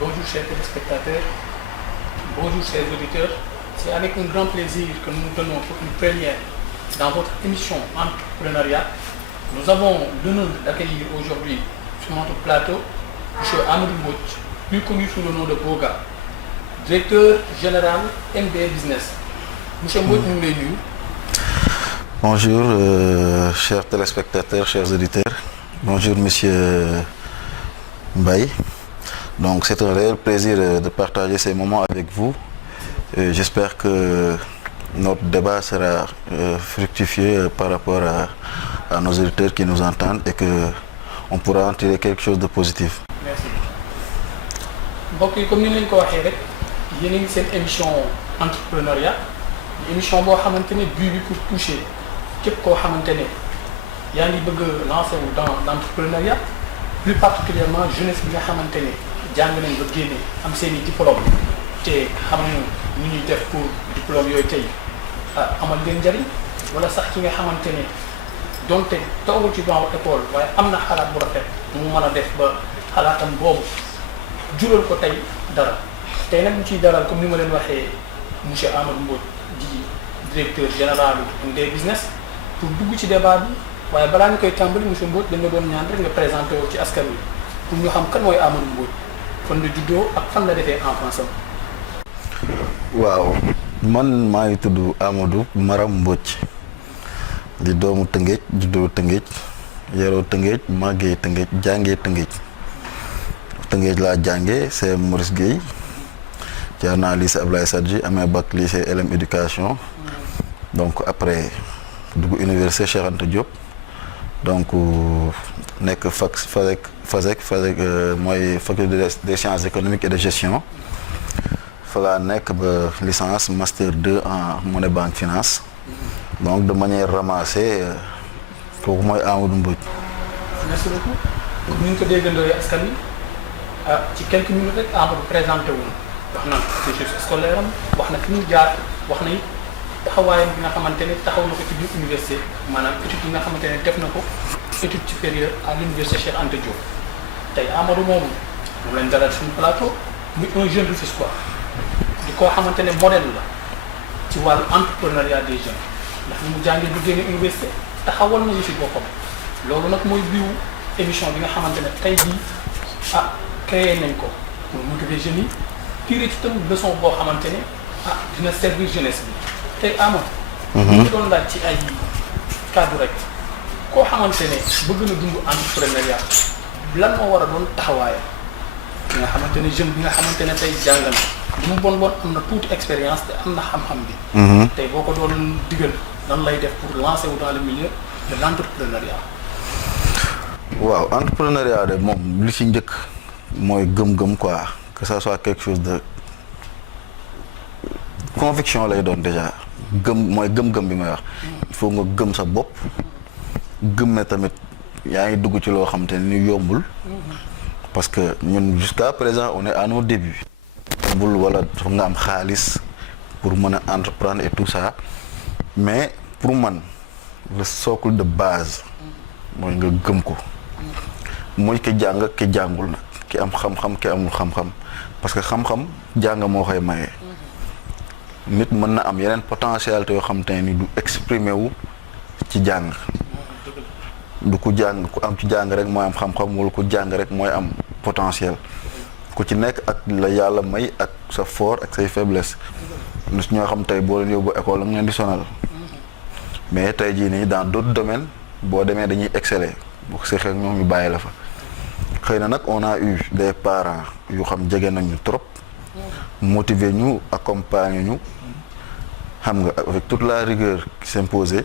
Bonjour chers téléspectateurs, bonjour chers auditeurs. C'est avec un grand plaisir que nous nous tenons pour une première dans votre émission Entrepreneuriat. Nous avons l'honneur d'accueillir aujourd'hui sur notre plateau M. Amadou Mbodj, plus connu sous le nom de Boga, directeur général MB Business. M. Mbodj, nous les nuyu. Bonjour, chers téléspectateurs, chers auditeurs. Bonjour, monsieur Mbaye. Donc, c'est un réel plaisir de partager ces moments avec vous. J'espère que notre débat sera fructifié par rapport à nos auditeurs qui nous entendent et qu'on pourra en tirer quelque chose de positif. Merci. mbokk yi comme ni leen ko waxee rek yéen a ngi seen émission entrepreneuriat émission boo xamante ne but bi pour toucher képp koo xamante ne yaa ngi bëgg a lancer wu dans l'entrepreneuriat, plus particulièrement jeunesse bi nga xamante ne jàng nañ ba génne am seen i diplôme te xamuñu nu ñuy def pour diplôme yooyu tey amal leen njëriñ, wala sax ki nga xamante ne donte toogul ci banc école waaye am na xalaat bu rafet mu mën a def ba xalaatam boobu jural ko tey dara. tey nag ñu ciy dalal comme ni ma leen waxee monsieur Amadou Mbodj di directeur général MB Business pour dugg ci débat bi, waaye balaa ñu koy tàmbali monsieur Mbodj dañ la doon ñaan rek nga présenté wu ci askan wi pour ñu xam kan mooy Amadou Mbodj, fan la juddoo ak fan la defee enfance am. waaw man maa ngi tudd Amadou Maram Mbodj di doomu Tëngéej, juddoo Tëngéej, yaroo Tëngéej, màggee Tëngéej, jàngee Tëngéej. Tëngéej laa jàngee c'est Maurice Guèye, jaar naa lycée Ablaye Sadji, amee bac lycée LM éducation. Donc après dugg université Cheikh Anta Diop, donc nekk FASEG mooy faculté des sciences économiques et de gestion. fa laa nekk ba licence master 2 en monnaie banque finance. Donc de manière ramassée kooku mooy Amadou Mbodj. Merci beaucoup. comme ni ñu ko déggandoo askan wi ci quelques minutes rek Amadou présenté wu wax na cursus scolaire am, wax na fi ñu jaar, wax na it taxawaayam bi nga xamante ne taxaw na ko ci biir université, maanaam études yi nga xamante ne def na ko études supérieures à l'université Cheikh Anta Diop. tey Amadou moomu moom lañ dalal suñu plateau muy un jeune Rufisquois di koo xamante ne modèle la ci wàllu entrepreneuriat des jeunes, ndax ni mu jàngee bu génne université taxawal na fi boppam. loolu nag mooy biiwu émission bi nga xamante ne tey jii créé nañ ko pour motiver jeunes yi, tirer ci tam leçon boo xamante ne dina servir jeunesse bi. tey Amadou. ñu ngi doon laaj ci ay cadre rek koo xamante ne bëgg na dund entrepreneuriat lan moo war a doon taxawaayam bi nga xamante ne jeune bi nga xamante ne tey jàng na lu mu bon am na toute expérience te am na xam-xam bi. tey boo ko doon digal nan lay def pour lancer wu dans le milieu de l'entrepreneuriat. waaw entrepreneuriat de moom li ci njëkk mooy gëm-gëm quoi, que ça soit quelque chose de conviction lay doon déjà. mooy gëm-gëm bi may wax. il faut nga gëm sa bopp, gëm ne tamit yaa ngi dugg ci loo xam te ni yombul. parce que ñun jusqu'à présent on est à nos débuts. yombul wala foog nga am xaalis pour mën a entreprendre et tout ça, mais pour man le socle de base mooy nga gëm ko. mooy ki jàng ki jàngul nag, ki am xam-xam ki amul xam-xam, parce que xam-xam jàng moo koy maye. nit mën na am yeneen potentialité yoo xam te ni du exprimer wu ci jàng. du ku jàng ku am ci jàng rek mooy am xam-xam, wala ku jàng rek mooy am potentiel. ku ci nekk ak la yàlla may ak sa fort ak say faiblesse. nit ñoo xam tey boo leen yóbbu école am ngeen di sonal. mais tey jii nii dans d'autres domaines boo demee dañuy exceller boo ko seexee ak ñoom ñu bàyyi la fa. xëy na nag on a eu des parents yu xam jege nañu trop. motiver ñu, accompagner ñu, xam nga avec toute la rigueur qui s'imposait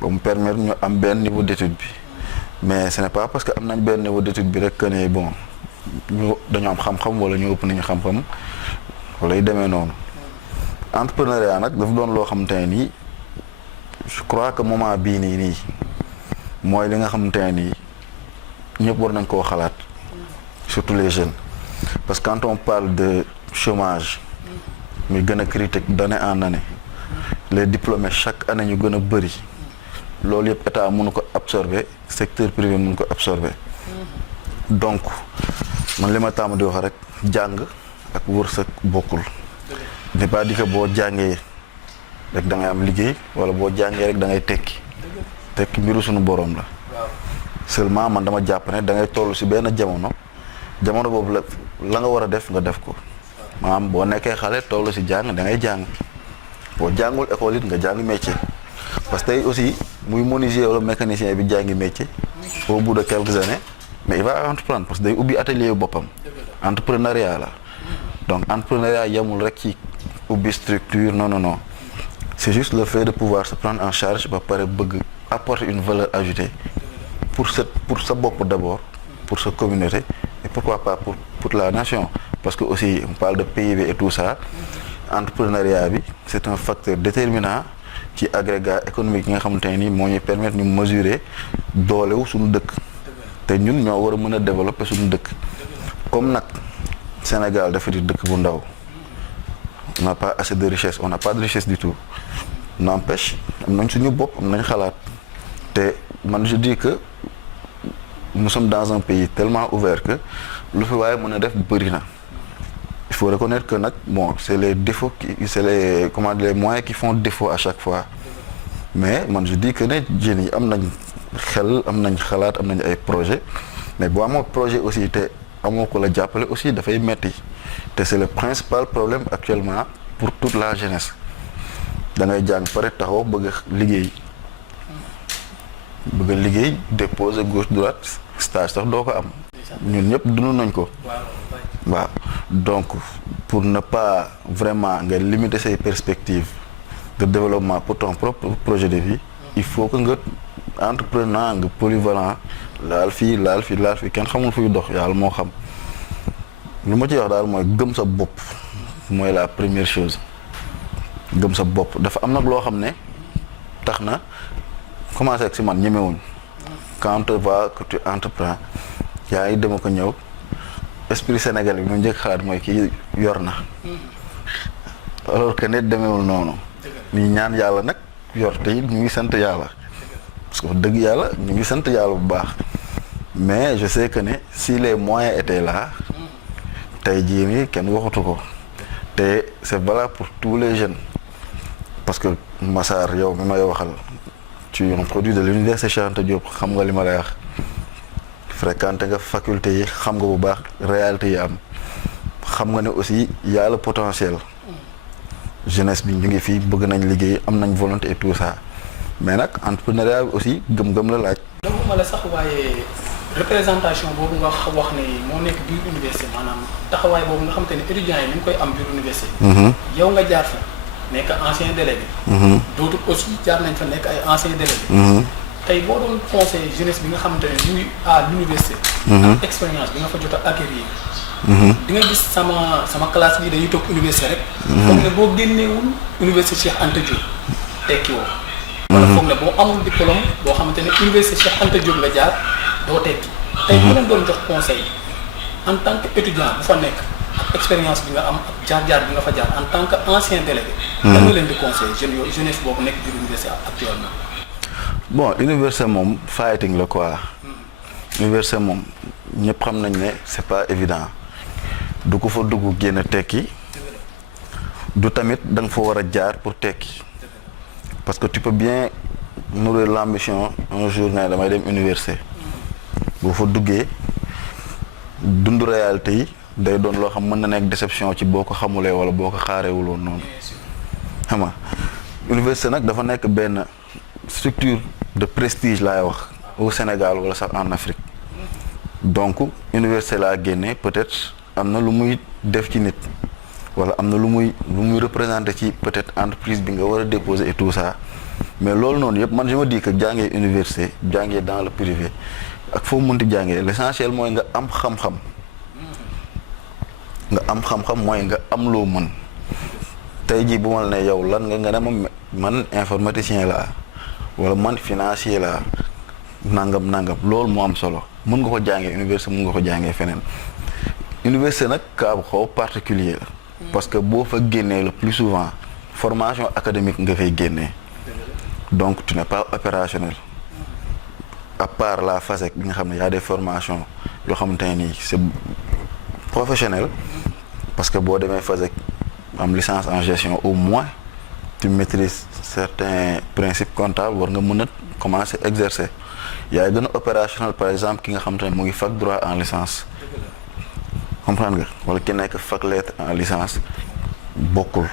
ba mu permettre ñu am benn niveau d'étude bi. mais ce n'est pas parce que am nañ benn niveau d'étude bi rek que ne bon ñu dañu am xam-xam wala ñu ëpp nañu xam-xam wala yu demee noonu. entrepreneuriat nag dafa doon loo xamante ne nii je crois que moment bii nii mooy li nga xamante ne nii ñëpp war nañ koo xalaat, surtout les jeunes. parce que quand on parle de chômage muy gën a critique d'année en année, les diplômés chaque année ñu gën a bëri, loolu yëpp état mënu ko absorber, secteur privé mënu ko absorber. donc man li ma tàmm di wax rek jàng ak wërsëg bokkul. n'est pas dit que boo jàngee rek da ngay am liggéey wala boo jàngee rek da ngay tekki mbiru suñu borom la. seulement man dama jàpp ne da ngay toll ci benn jamono boobu la nga war a def nga def ko maanaam boo nekkee xale toll ci jàng da ngay jàng boo jàngul école it nga jàng métier parce que tey aussi muy menuisier wala mécanicien bi jàngi métier au bout de quelques années mais il va entreprendre parce que day ubbi atelier yu boppam entrepreneuriat la donc entrepreneuriat yemul rek ci ubbi structure non c'est juste le fait de pouvoir se prendre en charge ba pare bëgg apporter une valeur ajoutée pour sa bopp d'abord pour sa communauté et pourquoi pas pour la nation parce que aussi on parle de PIB et tout ça entrepreneuriat bi c'est un facteur déterminant ci agrégat économique yi nga xamante ne nii moo ñuy permettre ñu mesurer doolewu suñu dëkk te ñun ñoo war a mën a développer suñu dëkk comme nag Sénégal dafa di dëkk bu ndaw on n'a pas assez de richesse on n'a pas de richesse du tout n'empêche am nañ suñu bopp am nañ xalaat te man je dis que nous sommes dans un pays tellement ouvert que lu fi waaye mën a def bëri na il faut reconnaître que nag bon c'est les défauts les moyens qui font défaut à chaque fois mais man je dis que ne jeunes yi am nañ xel am nañ xalaat am nañ ay projet mais boo amoo projet aussi te amoo ko la jàppale aussi dafay metti te c'est le principal problème actuellement pour toute la jeunesse da ngay jàng pare taxaw bëgg a liggéey déposer gauche droite stage sax doo ko am ñun ñëpp dund nañ ko waaw donc pour ne pas vraiment nga limiter say perspectives de développement pour ton propre projet de vie il faut que nga entrepreneur nga polyvalent laal fii kenn xamul fuy dox yàlla moo xam lu ma ci wax daal mooy gëm sa bopp mooy la première chose gëm sa bopp dafa am nag loo xam ne tax na commencé ak si man ñemewuñ quand on te voit que tu entreprends yaa ngi dema ko ñëw esprit sénégalais bi mu njëkk xalaat mooy kii yor na alors que ne demeewul noonu ñi ñaan yàlla nag yor te it ñu ngi sant yàlla parce que dëgg yàlla ñu ngi sant yàlla bu baax mais je sais que ne si les moyens étaient là tey jii nii kenn waxatu ko te c'est valable pour tous les jeunes parce que Massar yow mi may waxal tu es un produit de l'université Cheikh Anta Diop xam nga li ma lay wax fréquenté nga faculté yi xam nga bu baax réalité yi am xam nga ne aussi y a le potentiel jeunesse bi ñu ngi fii bëgg nañ liggéey am nañ volonté et tout ça mais nag entrepreneuriat bi aussi gëm-gëm la laaj. dama la sax waaye représentation boobu nga wax ne moo nekk biir université maanaam taxawaay boobu nga xam te ne étudiants yi ni ñu koy am biir université. yow nga jaar fa nekk ancien délégué. d'autres aussi jaar nañ fa nekk ay anciens délégués. tey boo doon conseil jeunesse bi nga xamante ne ñu ngi à l'université. ak expérience bi nga fa jot a acquérir. di nga gis sama classe bi dañuy toog université rek. foog ne boo génneewul université Cheikh Anta Diop tekki woo. wala foog ne boo amul diplôme boo xamante ne université Cheikh Anta Diop nga jaar doo tekki. tey bu leen doon jox conseil en tant que étudiant bu fa nekk ak expérience bi nga am ak jaar-jaar bi nga fa jaar en tant que ancien délégué. da nga leen di conseil jeunesse boobu nekk biir université actuellement. bon université moom fighting la quoi. université moom ñëpp xam nañ ne c'est pas évident du ko fa dugg génn tekki du tamit da nga fa war a jaar pour tekki parce que tu peux bien nourrir l'ambition un jour ne damay dem université boo fa duggee dund réalité yi day doon loo xam mën na nekk déception ci boo ko xamulee wala boo ko xaareewuloon noonu xam nga université nag dafa nekk benn structure de prestige laay wax au Sénégal wala sax en Afrique donc université laa génne peut-être am na lu muy def ci nit wala am na lu muy représenter ci peut-être entreprise bi nga war a déposer et tout ça mais loolu noonu yëpp man je me dis que jàngee université jàngee dans le privé ak foo mënti jàngee l'essentiel mooy nga am xam-xam mooy nga am loo mën tey jii bu ma la ne yow lan nga ne man informaticien laa wala man financier laa nangam loolu moo am solo mën nga ko jàngee université mën nga ko jàngee feneen université nag cas bu xaw particulier la parce que boo fa génnee le plus souvent formation académique nga fay génnee donc tu n'es pas opérationnel à part la FASEC bi nga xam ne y a des formations yoo xamante ne nii c'est professionnel parce que boo demee FASEG am licence en gestion au moins tu maîtrises certains principes comptables war nga mën a commencer exercer yaay gën a opérationnel par exemple ki nga xam te ne mu ngi fac droit en licence comprendre nga wala ki nekk fac lettres en licence bokkul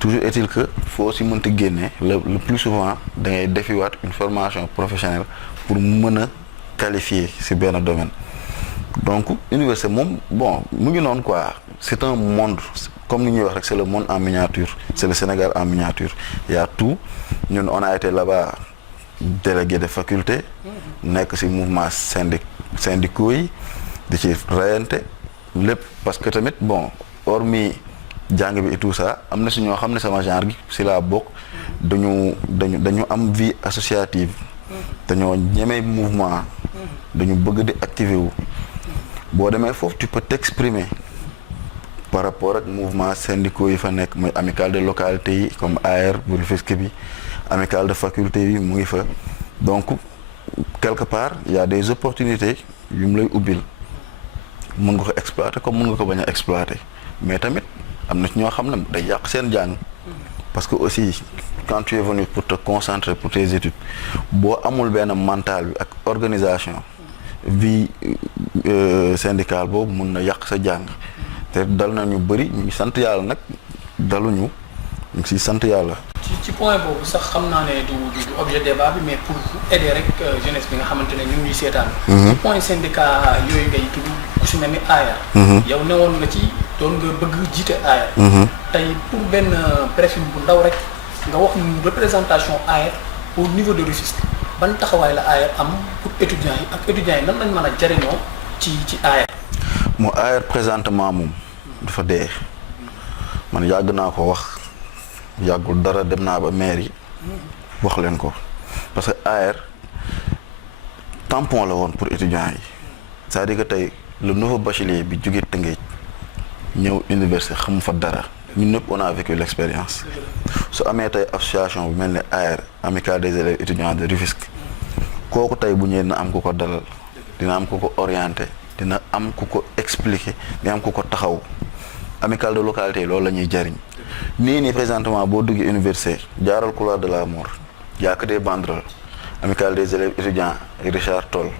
toujours est-il que foo si mënti génne le plus souvent da ngay defiwaat une formation professionnelle pour mën a qualifier si benn domaine donc université moom bon mu ngi noonu quoi c'est un monde comme ni ñuy wax rek c'est le monde en miniature c'est le Sénégal en miniature il y a tout ñun on a été là-bas délégué de faculté nekk ci mouvement syndicaux yi di ci rayante lépp parce que tamit bon hormis jàng bi et tout ça am na ci ñoo xam ne sama genre gi ci laa bokk dañu am vie associative dañoo ñemee mouvement dañu bëgg di activer wu boo demee foofu tu peux t'exprimer par rapport ak mouvement syndicaux yi fa nekk muy amicale de localité yi comme AR bu Rufisque bi amicale de faculté yi mu ngi fa donc quelque part il y a des opportunités yu mu lay ubbil mën nga ko exploiter comme mën nga ko bañ a exploiter mais tamit am na ci ñoo xam ne day yàq seen jàng parce que aussi quand tu es venu pour te concentrer pour tes études boo amul benn mental bi ak organisation vie syndicale boobu mun na yàq sa jàng te dal na ñu bëri ñu ngi sant yàlla nag daluñu ñu ngi siy sant yàlla. ci point boobu sax xam naa ne du objet débat bi mais pour aider rek jeunesse bi nga xamante ne ñu ngi seetaan. ci point syndicat yooyu ngay tudd ku si mel ni AER. yow newoon nga ci doon nga bëgg jiite AER. tey pour benn préfet bu ndaw rek nga wax ñu représentation AER au niveau de Rufisque ban taxawaay la AER am pour étudiants yi ak étudiants yi nan lañ mën a jariñoo ci AER. moo AER présentement moom dafa dee man yàgg naa ko wax yàggul dara dem naa ba maire yi wax leen ko parce que AER tampon la woon pour étudiants yi c'est-à-dire que tey le nouveau bachelier bi jóge Tëngéej ñëw université xam fa dara ñun ñëpp on a vécu l'expérience su amee tey association bu mel ne AER amicale des élèves étudiants de Rufisque kooku tey bu ñëwee dina am ku ko dalal dina am ku ko orienté dina am ku ko expliquer dina am ku ko taxaw amicale de localité yi loolu la ñuy jariñ nii présentement boo duggee université jaaral couloir de la mort y a que des banderoles amicale des élèves étudiants Richard Toll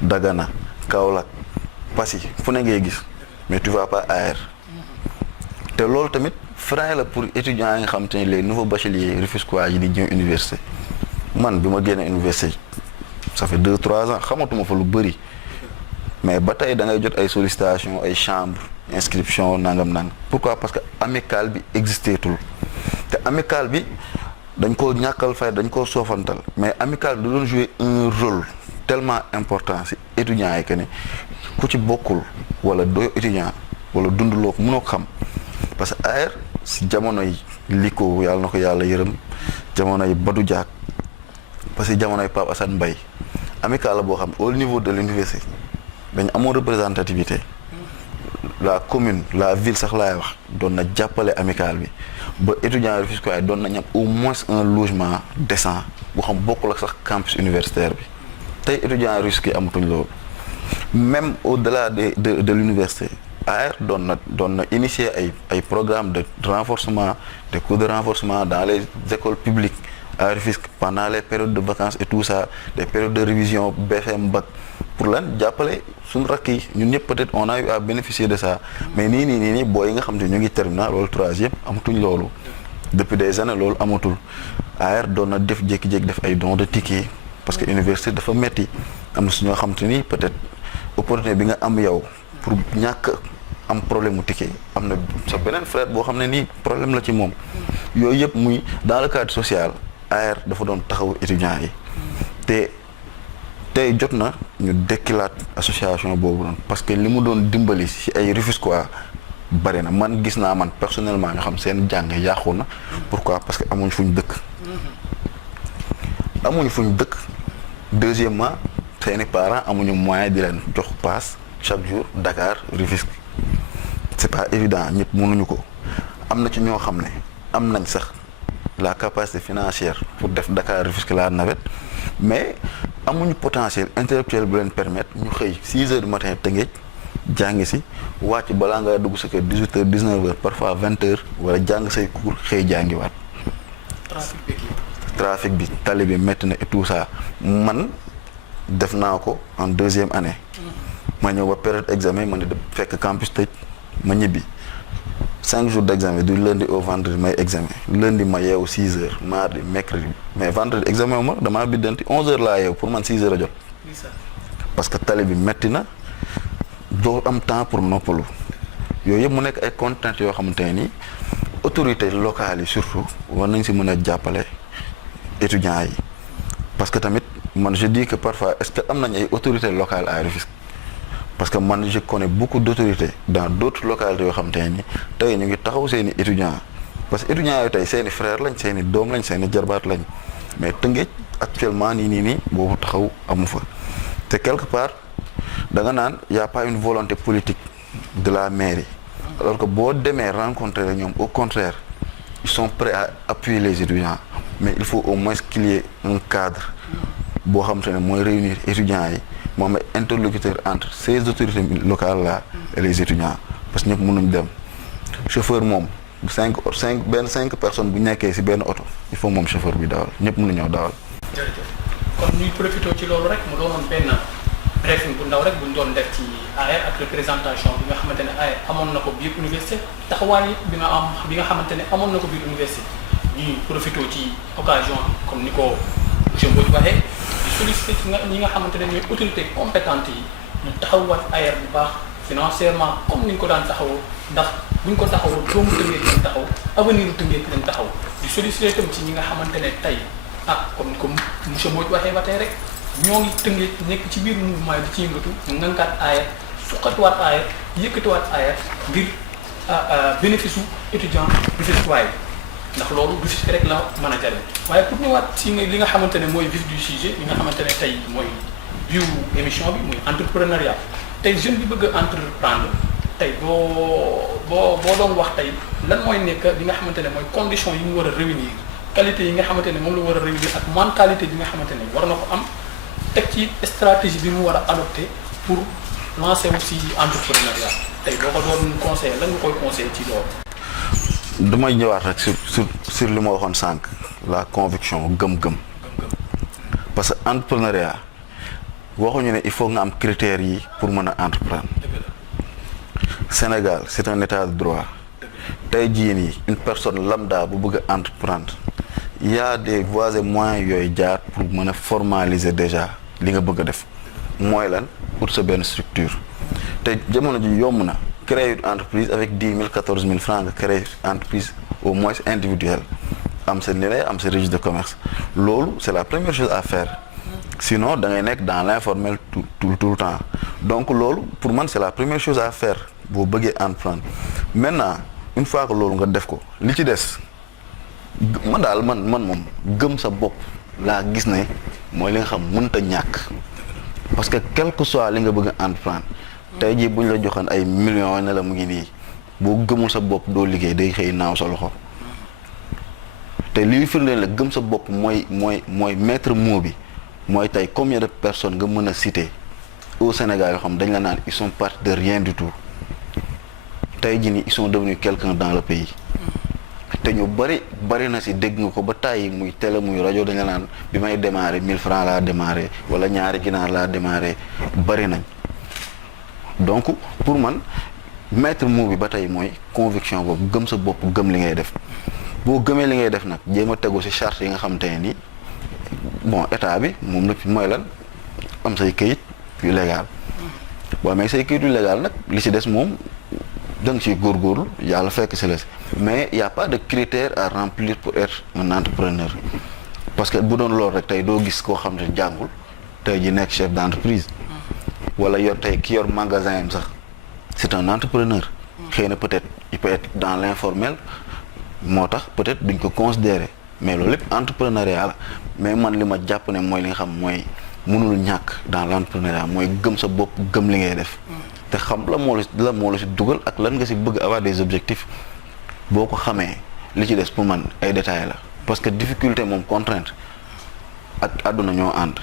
Dagana Kaolack Passy fu ne ngay gis mais tu vas pas AER te loolu tamit frein la pour étudiants yi nga xam te ne les nouveaux bacheliers rufisquois yi di ñëw université man bi ma génne université ça fait 2-3 ans xamatuma fa lu bëri mais ba tey da ngay jot ay sollicitation ay chambre inscription nangam pourquoi parce que amicale bi existeetul te amicale bi dañ ko ñàkkal fay dañ ko soofantal mais amicale bi da doon jouer un rôle tellement important ci étudiants yi que ne ku ci bokkul wala doo étudiant wala dunduloo ko mënoo ko xam parce que AER ci jamono yi li ko yàlla na ko yàlla yërëm jamono yi Badou Diak parce que jamono yi Pape Assane Mbaye amicale la boo xam au niveau de l'université dañ amoon représentativité la commune la ville sax laay wax doon na jàppale amicale bi ba étudiants Rufisque doon nañ am au moins un logement décent boo xam bokkul ak sax campus universitaire bi tey étudiants Rufisque amatuñ loolu même au-delà de l'université AER doon na initier ay programmes de renforcement des cours de renforcement dans les écoles publiques à Rufisque pendant les périodes de vacances et tout ça des périodes de révision BFM bac pour lan jàppale suñu rakk yi ñun ñëpp peut-être on a eu à bénéficier de ça mais nii booy yi nga xam ne ñu ngi terminal wala troisième amatuñ loolu depuis des années loolu amatul AER doon na def jékki-jékki def ay dons de tickets parce que université dafa metti am na su ñoo xam te ni peut-être opportunité bi nga am yow pour ñàkk am problème mu ticket am na sa beneen frère boo xam ne nii problème la ci moom yooyu yëpp muy dans le cadre social AER dafa doon taxawu étudiants yi te tey jot na ñu dekkilaat association boobu noonu parce que li mu doon dimbali ci ay Rufisquois bari na man gis naa man personnellement ñoo xam seen jàng yàqu na pourquoi parce que amuñ fuñ dëkk deuxièmement seeni parents amuñu moyen di leen jox passe chaque jour Dakar Rufisque c'est pas évident ñëpp mënuñu ko am na ci ñoo xam ne am nañ sax la capacité financière pour def Dakar Rufisque la navette mais amuñu potentiel intellectuel bu leen permettre ñu xëy 6 heures du matin Tëngéej jàngi si wàcc balaa nga dugg sa kër 18h 19h parfois 20h wala jàng say cours xëy jàngiwaat. trafic bi tali bi métti na et tout ça man def naa ko en 2e année. ma ñëw ba période examen ma ne fekk campus tëj ma ñibbi 5 jours d' examen du lundi au vendredi may examen lundi ma yeewu 6h mardi mercredi mais vendredi examen wu ma damaa biddanti 11h laa yeewu pour man 6h a jot. parce que tali bi métti na doo am temps pour noppalu yooyu yëpp mu nekk ay contraintes yoo xamante ne nii autorités locales yi surtout war nañ si mën a jàppale étudiants yi parce que tamit man je dis que parfois est-ce que am nañ ay autorités locales à Rufisque parce que man je connais beaucoup d'autorités dans d'autres localités yoo xamante ne nii tey ñu ngi taxaw seeni étudiants parce que étudiants yooyu tey seeni frères lañ seeni doom lañ seeni jarbaat lañ mais Tëngéej actuellement nii boobu taxaw amu fa te quelque part da nga naan y a pas une volonté politique de la mairie alors que boo demee rencontrer la ñoom au contraire ils sont prêts à appuyer les étudiants mais il faut au moins qu'il y ait un cadre boo xam te ne mooy réunir étudiants yi moom ay interlocuteur entre ces autorités locales là et les étudiants parce que ñëpp mënuñ dem chauffeur moom cinq personnes bu nekkee ci benn oto il faut moom chauffeur bi dawal ñëpp mënuñoo dawal. jërëjëf kon ñuy profité ci loolu rek mu doonoon benn briefing bu ndaw rek bu ñu doon def ci AER ak représentation bi nga xamante ne AER amoon na ko biir université taxawaay bi nga xamante ne amoon na ko biir université ñuy profité ci occasion comme ni ko monsieur Mbodj waxee di sollicité ci ñi nga xamante ne ñooy autorités compétentes yi ñu taxawaat AER bu baax financièrement comme ni ñu ko daan taxawoo ndax bu ñu ko taxawoo doomu Tëngéej lañ taxaw avenir u Tëngéej lañ taxaw di sollicité tam ci ñi nga xamante ne tey comme ni ko monsieur Mbodj waxee ba tey rek ñoo ngi Tëngéej nekk ci biir mouvement yi di ci yëngatu ngankaat AER suqatuwaat AER yëkkatiwaat AER ngir bénéfice u étudiant du fi citoyen ndax loolu du fi rek la mën a jariñ waaye pour ñëwaat si li nga xamante ne mooy vif du sujet li nga xamante ne tey mooy biu émission bi muy entrepreneuriat tey jeune bi bëgg a entreprendre tey boo doon wax tey lan mooy nekk li nga xamante ne mooy condition yi mu war a réunir qualité yi nga xamante ne moom la war a réunir ak mentalité bi nga xamante ne war na ko am teg ci stratégie bi mu war a adopté pour lancer aussi entrepreneuriat tey boo ko doon conseiller lan nga koy conseiller ci loolu. damay ñëwaat rek sur li ma waxoon sànq la conviction gëm-gëm parce que entrepreneuriat waxuñu ne il faut nga am critères yi pour mën a entreprendre. Sénégal c'est un état de droit tey jii nii une personne lambda bu bëgg a entreprendre il y a des voies et moyens yooyu jaar pour mën a formaliser déjà li nga bëgg a def mooy lan pour sa benn structure te jamono ji yomb na créer une entreprise avec 10 000 14 000 francs nga créer entreprise au moins individuelle am sa NINEA am sa registre de commerce loolu c'est la première chose à faire sinon da ngay nekk dans l'informel tout le temps donc loolu pour man c'est la première chose à faire boo bëggee entreprendre maintenant une fois que loolu nga def ko li ci des man daal man moom gëm sa bopp laa gis ne mooy li nga xam mënta ñàkk parce que quel que soit li nga bëgg a entreprendre tey jii bu ñu la joxoon ay millions ne la mu ngi nii boo gëmul sa bopp doo liggéey day xëy naaw sa loxo te lii firndeel la gëm sa bopp mooy maître mot bi mooy tey combien de personnes nga mën a citer au Sénégal yoo xam dañ la naan ils sont partis de rien du tout tey jii nii ils sont devenus quelqu'un dans le pays te ñu bari na si dégg nga ko ba tàyyi muy télé muy rajo dañ la naan bi may démarrer 1000 francs laa démarrer wala ñaari ginaar laa démarrer bari nañ donc pour man maître mot bi ba tey mooy conviction boobu gëm sa bopp gëm li ngay def boo gëmee li ngay def nag jéem a tegu si charte yi nga xam te ne ni bon état bi moom nag mooy lan am say këyit yu légal boo amee say këyit yu légal nag li si des moom da nga ciy góorgóorlu yàlla fekk si la mais y a pas de critères à remplir pour être un entrepreneur parce que bu doon loolu rek tey doo gis koo xam ne jàngul tey ji nekk chef d'entreprise wala yor tey ki yor magasin am sax c'est un entrepreneur xëy na peut-être il peut être dans l'informel moo tax peut-être duñ ko considérer mais loolu lépp entrepreneuriat la mais man li ma jàpp ne mooy li nga xam mooy mënul ñàkk dans l'entrepreneuriat mooy gëm sa bopp gëm li ngay def te xam la moo la si dugal ak lan nga si bëgg avoir des objectifs boo ko xamee li ci des pour man ay détails la parce que difficulté moom contrainte ak àdduna ñoo ànd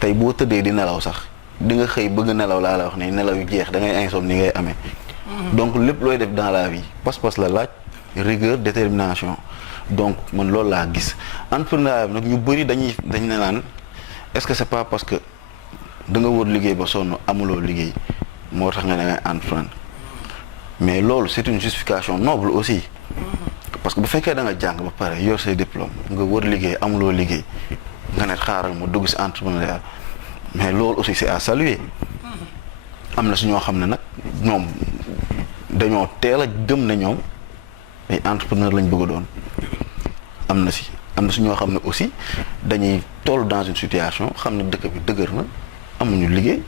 tey boo tëddee di nelaw sax di nga xëy bëgg nelaw laa la wax ne nelaw yu jeex da ngay insomnie ni ngay amee. donc lépp looy def dans la vie pas-pas la laaj rigueur détermination donc man loolu laa gis entrepreneuriat bi nag ñu bëri dañ ne naan est-ce que c'est pas parce que da nga wër liggéey ba sonn amuloo liggéey moo tax nga ne ngay entreprendre mais loolu c'est une justification noble aussi parce que bu fekkee da nga jàng ba pare yor say diplôme nga wër liggéey amuloo liggéey nga ne xaaral ma dugg ci entrepreneuriat mais loolu aussi c'est à saluer am na si ñoo xam ne nag ñoom dañoo teel a gëm ne ñoom ay entrepreneur lañ bëgg a doon am na si ñoo xam ne aussi dañuy toll dans une situation xam ne dëkk bi dëgër na amuñu liggéey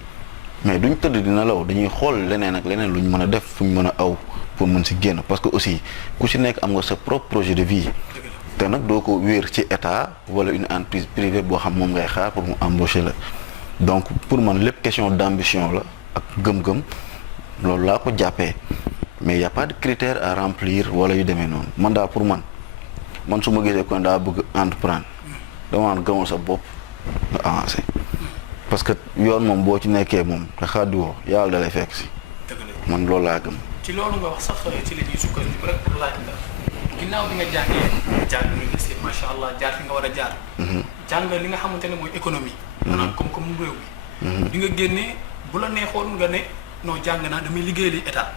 mais duñ tëdd dina law dañuy xool leneen ak leneen lu ñu mën a def fu ñu mën a aw pour mën si génn parce que aussi ku si nekk am nga sa propre projet de vie te nag doo ko wéer ci état wala une entreprise privée boo xam moom ngay xaar pour mu embaucher la donc pour man lépp question d'ambition la ak gëm-gëm loolu laa ko jàppee mais y a pas de critère à remplir wala yu demee noonu man daal pour man su ma gisee kon daa bëgg entreprendre dama naan gëmal sa bopp nga avancé parce que yoon moom boo ci nekkee moom te xaadiwoo yàlla da lay fekk si man loolu laa gëm. ci loolu nga wax sax ci la ñuy sukkandiku rek pour laaj la ginnaaw bi nga jàngee jaar université macha allah jaar fi nga war a jaar. jàng li nga xamante ne mooy économie. maanaam comme réew mi. bi nga génnee bu la neexoon nga ne non jàng naa damay liggéeyali état.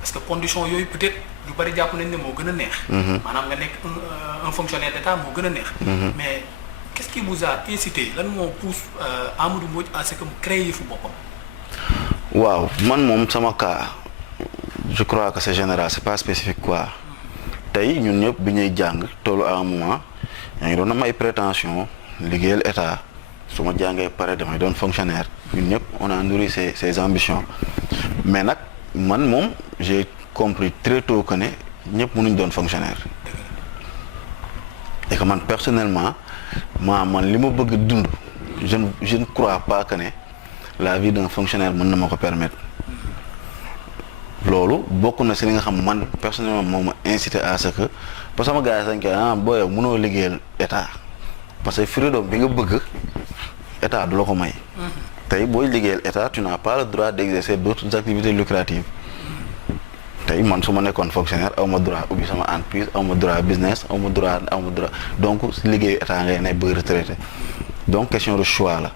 parce que condition yooyu peut-être yu bari jàpp nañ ne moo gën a neex. maanaam nga nekk un fonctionnaire d'état moo gën a neex. mais qu'est-ce qui vous a incité lan moo pousse Amadou Mbodj à ce que mu créé fu boppam. waaw man moom sama cas je crois que c'est général c'est pas spécifique quoi tey ñun ñëpp bi ñuy jàng tollu à un moment yaa ngi doon am ay prétention liggéeyal état su ma jàngee pare damay doon fonctionnaire ñun ñëpp on a nourri ses ambitions mais nag man moom j'ai compris très tôt que ne ñëpp mënuñ doon fonctionnaire et que man personnellement man li ma bëgg dund je ne crois pas que ne la vie d'un fonctionnaire mën na ma ko permettre loolu bokk na si li nga xam man personnellement moo ma incité à ce que parce que sama gars yi sañ koy booy mënoo liggéeyal état parce que freedom bi nga bëgg état du la ko may. tey booy liggéeyal état tu n'as pas le droit d'exercer d'autres activités lucratives tey man su ma nekkoon fonctionnaire aw ma droit ubbi sama entreprise aw ma droit business aw ma droit donc liggéeyu état ngay ne bëgg retraité donc question de choix la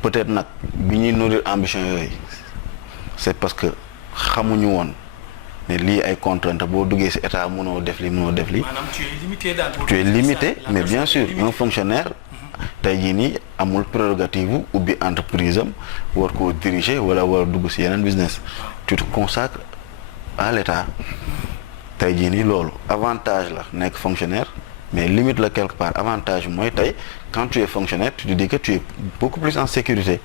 peut-être nag bi ñuy nourrir ambition yooyu c'est parce que xamuñu woon ne lii ay contraintes boo duggee ci état mënoo def li mënoo def li. maanaam tu es limité daal. tu es limité mais bien sûr un fonctionnaire tey jii nii amul prérogative ubbi entreprise am war koo diriger wala war a dugg ci yeneen business tu te consacres à l'état tey jii nii loolu avantage la nekk fonctionnaire mais limite la quelque part avantage mooy tey quand tu es fonctionnaire tu te dis que tu es beaucoup plus en sécurité.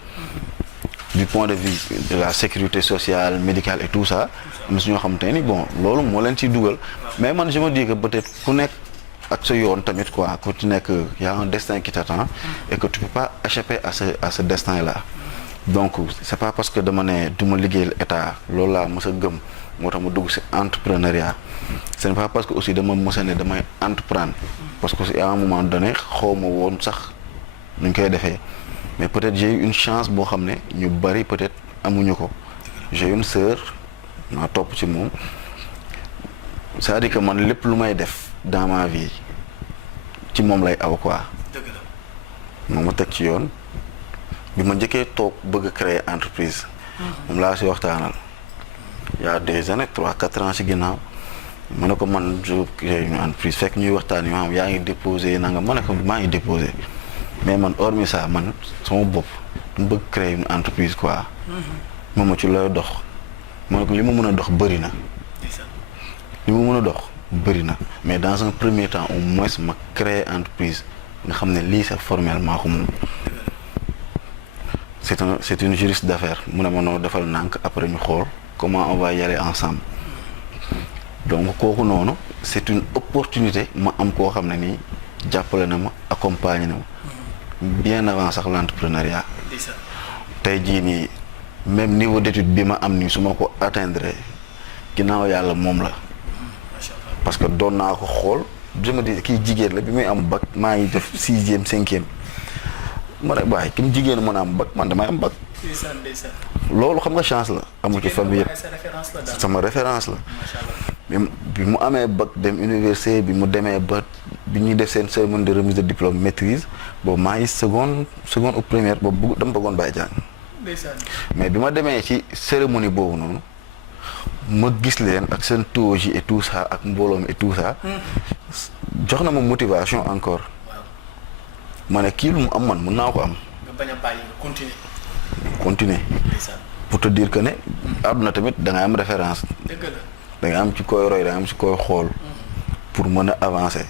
Du point de vue de la sécurité sociale médicale et tout ça am na su ñoo xamante ni bon loolu moo leen ciy dugal mais man je me dis que peut-être ku nekk ak sa yoon tamit quoi ku ci nekk y a un destin qui t'attend et que tu peux pas échapper à ce destin là donc c'est pas parce que dama ne du ma liggéeyal état loolu laa mës a gëm moo tax ma dugg ci entrepreneuriat ce n'est pas parce que aussi dama mës a ne damay entreprendre parce que à un moment donné xaw ma woon sax nuñ koy defee mais peut-être j'ai eu une chance boo xam ne ñu bari peut-être amuñu ko j'ai une sœur maa topp ci moom c'est-à-dire que man lépp lu may def dans ma vie ci moom lay aw quoi moo ma teg ci yoon bi ma njëkkee toog bëgg a créer entreprise moom laa ci waxtaanal il y a des années 3-4 ans ci ginnaaw ma ne ko man je crée une entreprise fekk ñuy waxtaan yi ma xam yaa ngi déposé nanga ma ne ko maa ngi déposé mais man hormis ça man sama bopp dama bëgg créer une entreprise quoi moom ma ci looy dox ma ne ko li ma mën a dox bëri na mais dans un premier temps au moins ma créer entreprise nga xam ne lii c'est formellement ko moom c'est une juriste d'affaires mu ne ma noo defal nànk après ñu xool comment on va y aller ensemble donc kooku noonu c'est une opportunité ma am koo xam ne nii jàppale na ma accompagner na ma bien avant sax l'entrepreneuriat tey jii nii même niveau d'étude bi ma am nii su ma ko atteindre ginnaaw yàlla moom la parce que doon naa ko xool je me dis kii jigéen la bi muy am bac maa ngi def 6e 5e ma ne waaye ki mu jigéen mën a am bac man damay am bac. ndeysaan. loolu xam nga chance la amul ci famille yëpp sa référence la daal. sama référence la. macha allah. bi mu amee bac dem université bi mu demee ba bi ñuy def seen cérémonie de remise de diplôme maîtrise boobu maa ngi seconde ou première boobu dama bëggoon bàyyi jàng. ndeysaan. mais bi ma demee ci cérémonie boobu noonu ma gis leen ak seen théologie et tout ça ak mbooloom et tout ça jox na ma motivation encore. waaw. ma ne kii lu mu am man mun naa ko am. nga bañ a bàyyi nga continuer. ndeysaan. pour te dire que ne. àdduna tamit da ngay am référence. dëgg la. da ngay am ci koy roy da ngay am ci koy xool. pour mën a avancer.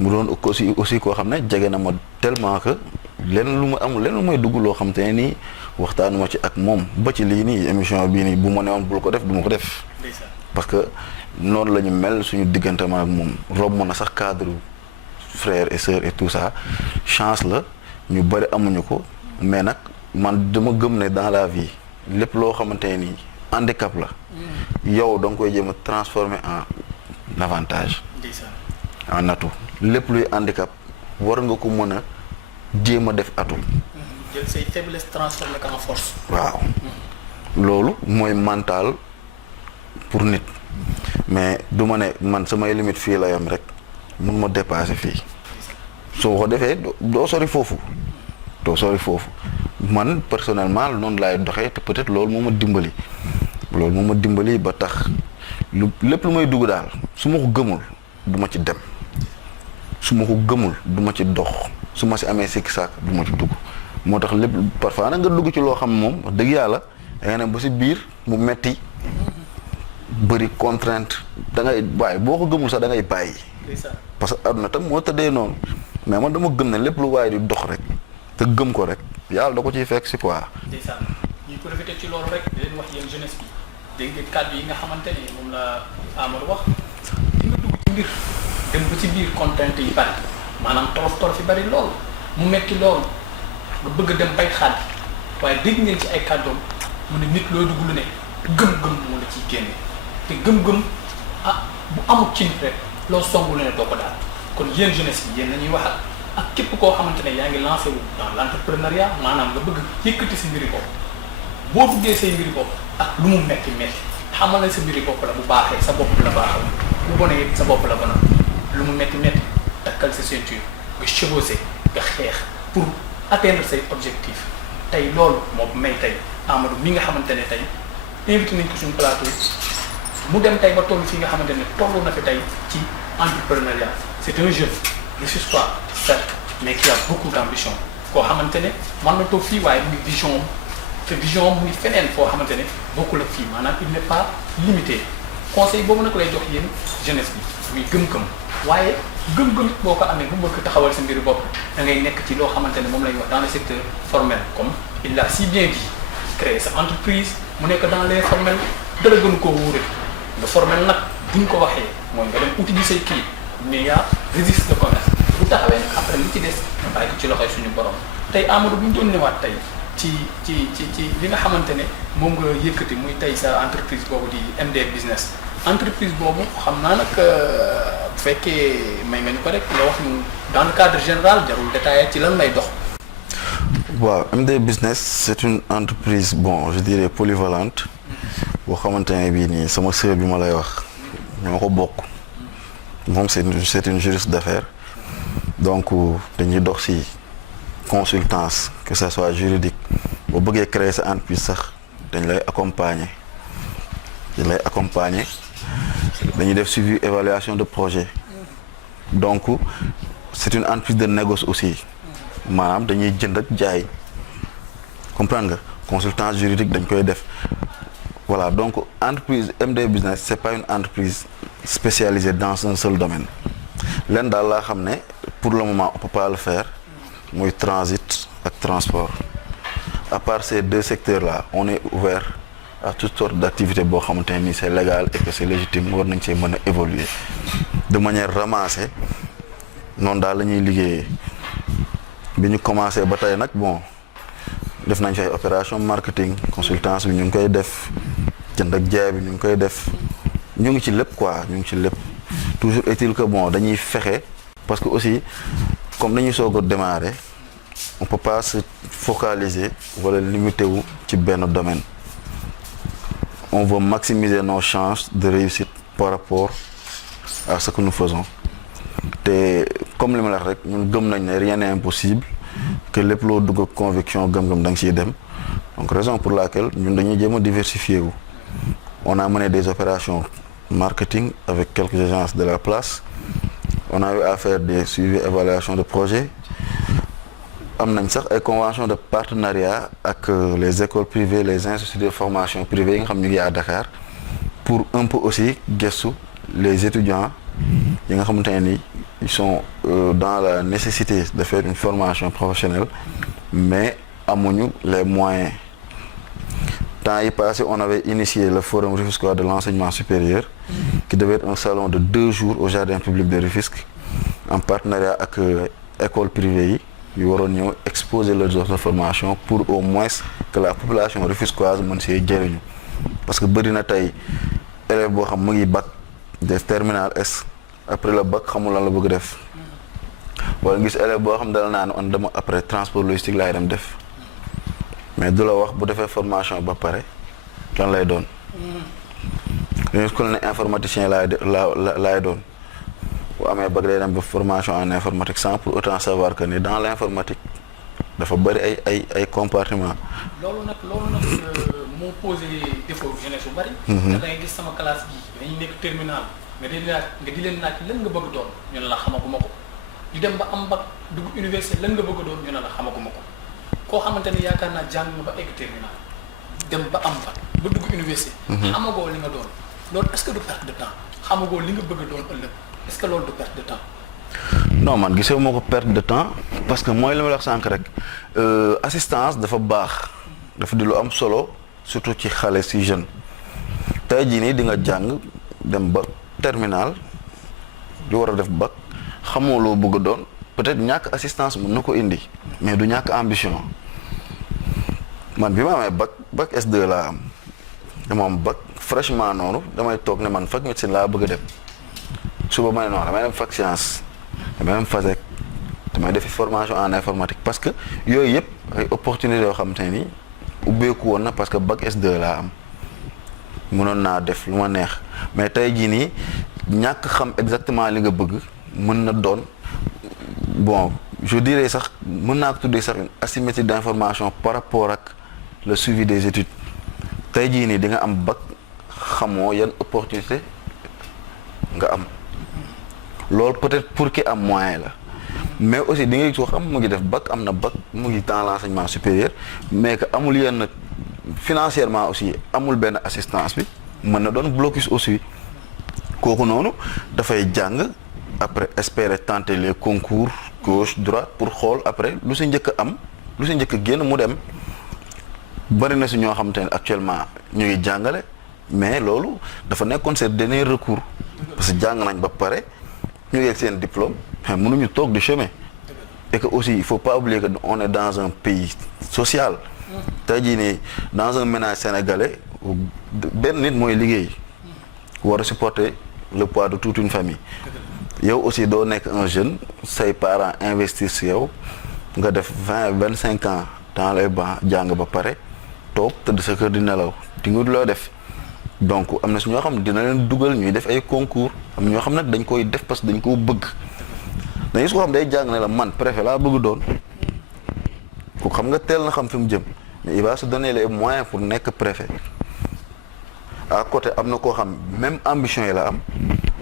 mu doon aussi koo xam ne jege na ma tellement que lenn lu ma amul lenn lu may dugg loo xam te ne nii waxtaanuma ci ak moom ba ci lii nii émission bii nii bu ma newoon bul ko def du ma ko def. ndeysaan. parce que noonu la ñu mel suñu diggante ma ak moom romb na sax cadre frère et sœur et tout ça chance la ñu bëri amuñu ko mais nag man dama gëm ne dans la vie lépp loo xamante ne nii handicap la yow da nga koy jéem a transformer en avantage. ndeysaan. en atout lépp luy handicap war nga ko mën a jéem a def atout. jël say faiblesse transformé ko en force. waaw loolu mooy mental pour nit mais du ma ne man samay limite fii la yam rek mun ma dépasser fii soo ko defee doo sori foofu man personnellement noonu laay doxee te peut-être loolu moo ma dimbali ba tax lépp lu may dugg daal su ma ko gëmul du ma ci dem su ma ko gëmul du ma ci dox su ma si amee sikki sàkk du ma ci dugg moo tax lépp parfois nag nga dugg ci loo xam moom wax dëgg yàlla da nga ne ba si biir mu metti bëri contrainte da ngay waaye boo ko gëmul sax da ngay bàyyi. parce que àdduna tam moo tëddee noonu mais man dama gëm ne lépp lu waaye di dox rek te gëm ko rek yàlla da ko ciy fekk si quoi. ndeysaan ñuy profité ci loolu rek di leen wax yéen jeunesse bi dégg ngeen kàddu yi nga xamante ni moom la Amadou wax di nga dugg ci mbir dem ba ci biir contrainte yi bari maanaam torof yi bari lool mu metti lool nga bëgg a dem bay xaal waaye dégg ngeen ci ay kàddoom mu ne nit loo dugg lu ne gëm-gëm moo la ciy génne te gëm-gëm bu amut ci nit rek loo songu lu ne doo ko daal kon yéen jeunesse bi yéen la ñuy waxal ak képp koo xamante ne yaa ngi lancé wu dans l'entrepreneuriat maanaam nga bëgg yëkkati si mbiri bopp boo duggee say mbiri bopp ak lu mu metti xamal na sa mbiri bopp la bu baaxee sa bopp la baaxal bu bonee sa bopp la bonal lu mu metti takkal sa ceinture nga chevauché nga xeex pour atteindre say objectifs tey loolu moo may tey Amadou mi nga xamante ne tey invité nañ ko suñu plateau mu dem tey ba toll fii nga xamante ne toll na fi tey ci entrepreneuriat c'est un jeune ne suis pas certes mais qui a beaucoup d'ambition koo xamante ne mën na toog fii waaye mu ngi vision te vision mu ngi feneen foo xamante ne bokkul ak fii maanaam il n'est pas limité conseil boobu nag lay jox yéen jeunesse bi muy gëm-gëm waaye gëm-gëm boo ko amee bu bëgg taxawal sa mbiru bopp da ngay nekk ci loo xamante ne moom la ñuy wax dans le secteur formel comme il l'a si bien dit créer sa entreprise mu nekk dans l'informel dara gënu koo wóore le formel nag buñ ko waxee mooy nga dem uti ji say kii mais yaa registre de commerce bu taxawee nag après li ci des nga bàyyi ko ci loxoy suñu borom tey Amadou bu ñu doon ñëwaat tey ci li nga xamante ne moom nga yëkkati muy tey sa entreprise boobu di MD business entreprise boobu xam naa nag bu fekkee may nga ñu ko rek nga wax ñu dans le cadre général jarul détaillé ci lan lay dox. waaw MD business c'est une entreprise bon je dirais polyvalente boo xamante ne bii nii sama sœur bi ma lay wax ñoo ko bokk moom c'est une juriste d'affaires donc dañuy dox ci consultance que ça soit juridique boo bëggee créer sa entreprise sax dañ lay accompagner dañuy def suivi évaluation de projet donc c'est une entreprise de négoce aussi maanaam dañuy jënd ak jaay comprendre nga consultance juridique dañ koy def voilà donc entreprise MD business c'est pas une entreprise spécialisée dans un seul domaine leen daal laa xam ne pour le moment on peut pas le faire muy transit ak transport à part ces deux secteurs là on est ouvert à toutes sortes d'activités boo xamante ne nii c'est légal et que c'est légitime war nañ see mën a évoluer de manière ramassée noonu daal la ñuy liggéeyee bi ñu commencé ba tey nag bon def nañ fi ay opération marketing consultance bi ñu ngi koy def jënd ak jaay bi ñu ngi koy def ñu ngi ci lépp quoi ñu ngi ci lépp toujours est-il que bon dañuy fexe parce que aussi comme dañuy soog a démarrer on peut pas se focaliser wala limiter wu ci benn domaine. On veut maximiser nos chances de réussite par rapport à ce que nous faisons. te comme li ma la wax rek ñun gëm nañ ne rien n'est impossible que lépp loo dugg ak conviction gëm-gëm da nga ciy dem donc raison pour laquelle ñun dañuy jéem a diversifier wu. On a mené des opérations marketing avec quelques agences de la place. On a eu à faire des suivis évaluations de projets. Am nañ sax ay convention de partenariat ak les écoles privées les instituts de formation privés yi nga xam ñu ngi à Dakar pour un peu aussi gëstu les étudiants yi nga xamante ne ni ils sont dans la nécessité de faire une formation professionnelle mais amuñu les moyens. Temps yi passé on avait initié le forum rufisquois de l'enseignement supérieur qui devait être un salon de 2 jours au jardin public de Rufisque en partenariat ak école privée yi yu waroon ñëw exposer leurs offres de formation pour au moins que la population rufisquoise mën see jëriñu parce que bëri na tey élève boo xam mu ngi bac de terminal S après le bac xamul lan la bëgg def wala gis élève boo xam dala naan on dama après transport logistique laay dem def mais du la wax bu defee formation ba pare lan lay doon dañu ko ne informaticien laay doon bu amee bac day dem ba formation en informatique sans pour autant savoir que ni dans l'informatique dafa bëri ay compartiment. loolu nag moo posé défaut jeunesse bu bëri. da ngay gis sama classe bi dañuy nekk terminal nga di leen laaj lan nga bëgg doon ñu ne la xamaguma ko ñu dem ba am bac dugg université lan nga bëgg doon ñu ne la xamaguma ko koo xamante ni yaakaar naa jàng nga ba egg terminal dem ba am bac ba dugg université. xamagoo li nga doon loolu est-ce que du perte de temps xamagoo li nga bëgg doon ëllëg. Est-ce que loolu du perte de temps. non man gisee moo ko perte de temps parce que mooy li ma la wax sànq rek assistance dafa baax dafa di lu am solo surtout ci xale si jeune tey jii nii di nga jàng dem ba terminal di war a def bac xamoo loo bëgg a doon peut-être ñàkk assistance mën na ko indi mais du ñàkk ambition man bi ma amee bac S2 laa am dama am bac fraîchement noonu damay toog ne man fac médecine laa bëgg a dem. suba ma ne non damay dem fac science damay dem FASEC damay defi formation en informatique parce que yooyu yëpp ay opportunités yoo xam te ni ubbeeku woon na parce que bac S2 laa am mënoon naa def lu ma neex mais tey jii nii ñàkk xam exactement li nga bëgg mën na doon bon je dirais sax mën naa ko tuddee sax une asymétrie d'information par rapport ak le suivi des études tey jii nii di nga am bac xamoo yan opportunité nga am. loolu peut-être pour ki am moyen la mais aussi di nga soo xam mu ngi def bac am na bac mu ngi dans l'enseignement supérieur mais que amul yenn financièrement aussi amul benn assistance bi mën na doon blocus aussi kooku noonu dafay jàng après espérer tenter les concours gauche droite pour xool après lu si njëkk am lu si njëkk génn mu dem bari na si ñoo xamante ne actuellement ñu ngi jàngale mais loolu dafa nekkoon seen dernier recours parce que jàng nañ ba pare ñu yegg seen diplôme mais mënuñu toog di chemin et que aussi il faut pas oublier que on est dans un pays social tey jii nii dans un ménage sénégalais benn nit mooy liggéey war a supporter le poids de toute une famille yow aussi doo nekk un jeune say parents investir si yow nga def 20-25 ans dans les bancs jàng ba pare toog tëdd sa kër di nelaw di nga loo def donc am na si ñoo xam ne dina leen dugal ñuy def ay concours am ñoo xam nag dañ koy def parce que dañ koo bëgg dañu su ko xam day jàng ne la man préfet laa bëgg doon ku xam nga teel na xam fi mu jëm mais il va se donner les moyens pour nekk préfet à côté am na koo xam même ambition yi la am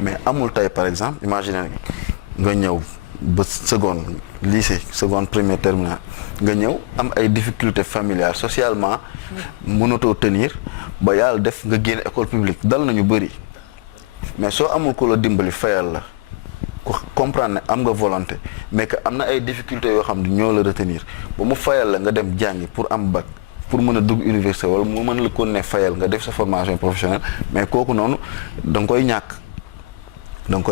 mais amul tey par exemple imagine nga ñëw ba seconde lycée seconde première terminale nga ñëw am ay difficultés familiales socialement mënatoo tenir ba yàlla def nga génn école publique dal nañu bëri mais soo amul ko la dimbali fayal la ku comprendre ne am nga volonté mais que am na ay difficultés yoo xam ne ñoo la retenir ba mu fayal la nga dem jàngi pour am bac pour mën a dugg université wala mu mën la ko ne fayal nga def sa formation professionnelle mais kooku noonu da nga koy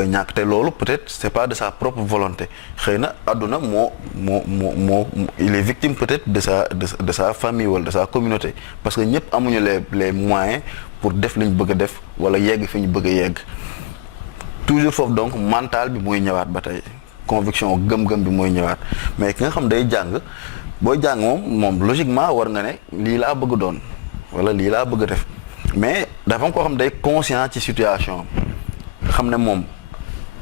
ñàkk te loolu peut-être c'est pas de sa propre volonté xëy na àdduna moo il est victime peut-être de sa famille wala de sa communauté parce que ñëpp amuñu les moyens pour def li ñu bëgg a def wala yegg fi ñu bëgg a yegg toujours foofu donc mental bi mooy ñëwaat ba tey conviction gëm-gëm bi mooy ñëwaat mais ki nga xam day jàng booy jàng moom logiquement war nga ne lii laa bëgg doon wala lii laa bëgg def mais dafa am koo xam day conscient ci situation xam ne moom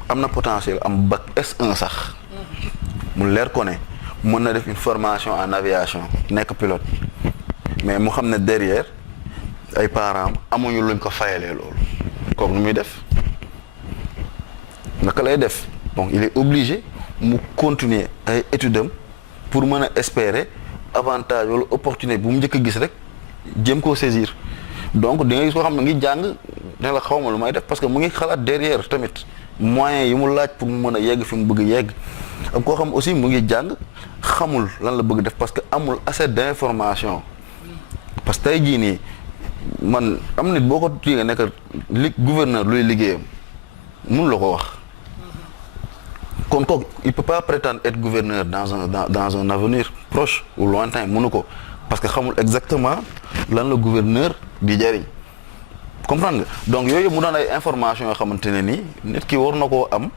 am na potentiel am bac S1 sax mu leer ko ne mën na def une formation en aviation nekk pilote mais mu xam ne derrière ay parents amuñu luñ ko fayalee loolu kooku nu muy def naka lay def donc il est obligé mu continuer ay études am pour mën a espérer avantage wala opportunité bu mu njëkk a gis rek jéem koo saisir donc di nga gis koo xam ne ngi jàng ne la xawma lu may def parce que mu ngi xalaat derrière tamit moyens yi mu laaj pour mu mën a yegg fi mu bëgg yegg ak koo xam aussi mu ngi jàng xamul lan la bëgg def parce que amul assez d'information parce que tey jii nii man am nit boo ko téye nekk gouverneur luy liggéeyam mun la ko wax kon kooku il peut pas prétendre être gouverneur dans un avenir proche ou lointain mënu ko parce que xamul exactement lan la gouverneur di jariñ comprendre nga donc yooyu mu doon ay information yoo xamante ne nii nit ki war na koo am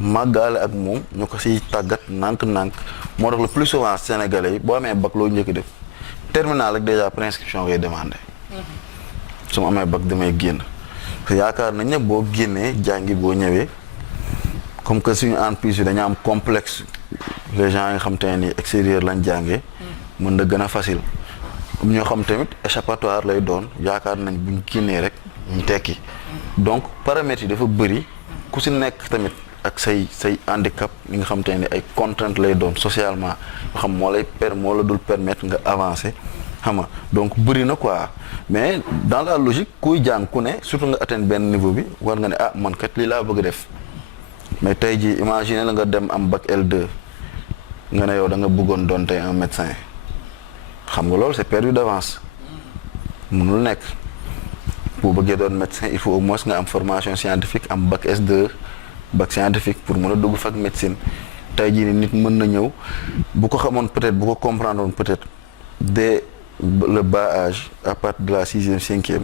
màggaale ak moom ñu ko siy tàggat nànk-nànk moo tax le plus souvent sénégalais yi boo amee bac loo njëkk def terminal rek déjà préinscription ngay demandé su ma amee bac damay génn yaakaar nañ ne boo génnee jàngi boo ñëwee comme que suñu entreprise yi dañu am complexe les gens yi nga xam te ne ni extérieur lañ jàngee mën na gën a facile am ñoo xam tamit échappatoire lay doon yaakaar nañ buñ génnee rek ñu tekki donc paramètres yi dafa bëri ku si nekk tamit ak say handicap li nga xam te ne ni ay contraintes lay doon socialement yoo xam moo la dul permettre nga avancer xam nga donc bëri na quoi mais dans la logique kuy jàng ku ne surtout nga atteindre benn niveau bi war nga ne ah man kat lii laa bëgg def mais tey jii imagine la nga dem am bac L2 nga ne yow da nga bëggoon doon tey un médecin xam nga loolu c'est perdu d'avance mënul nekk bu bëggee doon médecin il faut au moins nga am formation scientifique am bac S2 bac scientifique pour mën a dugg fac médecine tey jii ni nit mën na ñëw bu ko xamoon peut-être bu ko comprendre woon peut-être dès le bas âge à partir de la 6e 5e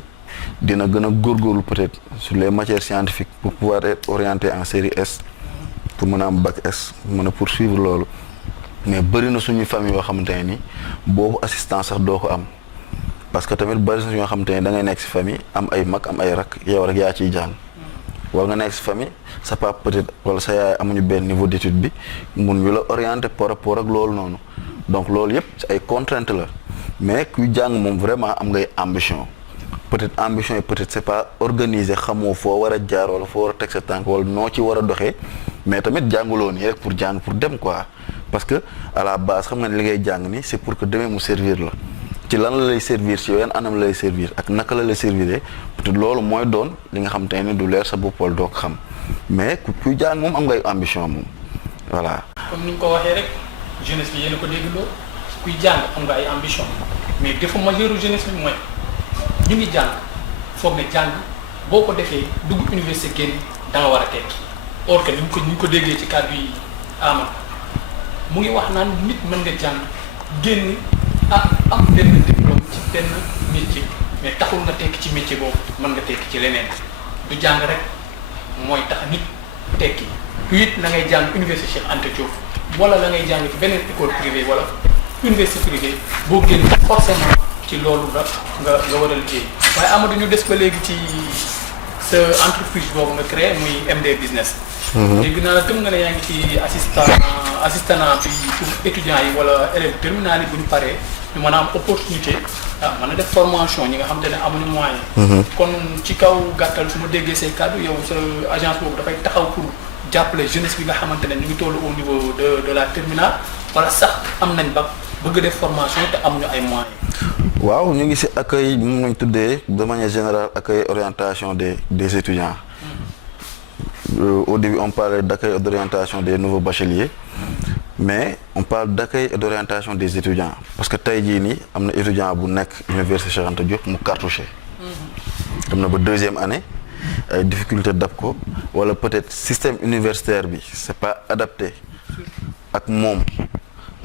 dina gën a góorgóorlu peut-être sur les matières scientifiques pour pouvoir être orienté en série S pour mën a am bac S mën a poursuivre loolu mais bëri na suñu famille yoo xamante ne ni boobu assistance sax doo ko am parce que tamit bëri na suñoo xamante ne da ngay nekk ci famille am ay mag am ay rak yow rek yaa ciy jàng war nga nekk ci famille sa papa peut-être wala sa yaay amuñu benn niveau d'étude bi mun ñu la orienté par rapport ak loolu noonu donc loolu yëpp ci ay contraintes la mais kuy jàng moom vraiment am ngay ambition peut-être ambition yi peut-être c'est pas organisé xamoo foo war a jaar wala foo war a teg sa tànk wala noo ci war a doxee mais tamit jànguloo nii rek pour jàng pour dem quoi parce que à la base xam nga ne li ngay jàng ni c'est pour que demee mu servir la ci lan la lay servir ci yan anam la lay servir ak naka la lay servir peut-être loolu mooy doon li nga xam te ne du leer sa bopp wala doo ko xam mais kuy jàng moom am ngay ambition moom voilà. comme ni nga ko waxee rek jeunesse bi yéen a ko déggandoo kuy jàng am nga ay ambition mais défaut majeur jeunesse bi mooy ñu ngi jàng foog ne jàng boo ko defee dugg université génn da nga war a tekki or que ni ñu ko déggee ci kàddu yi Amadou mu ngi wax naan nit mën nga jàng génn am benn diplôme ci benn métier mais taxul nga tekki ci métier boobu mën nga tekki ci leneen du jàng rek mooy tax nit tekki du it la ngay jàng université Cheikh Anta Diop wala la ngay jàng ci beneen école privée wala université privée boo génn forcément ci loolu nga war a liggéey waaye Amadou ñu des ba léegi ci sa entreprise boobu nga créé muy MD Business. dégg naa la tam nga ne yaa ngi ci assistant bi pour étudiants yi wala élèves terminale yi bu ñu paree ñu mën a am opportunité mën a def formation ñi nga xam te ne amuñu moyen. kon ci kaw gàttal su ma déggee say kàddu yow sa agence boobu dafay taxaw pour jàppale jeunesse bi nga xamante ne ñu ngi toll au niveau de la terminale wala sax am nañ bac bëgg def formation te amuñu ay moyens. waaw ñu ngi ci accueil moom lañ tuddee de manière générale accueil orientation des étudiants. Au début on parlait d'accueil et d'orientation des nouveaux bacheliers mais on parle d'accueil et d'orientation des étudiants parce que tey jii nii am na étudiant bu nekk université Cheikh Anta Diop mu cartouché dem na ba 2e année ay difficulté dab ko wala peut-être système universitaire bi c'est pas adapté ak moom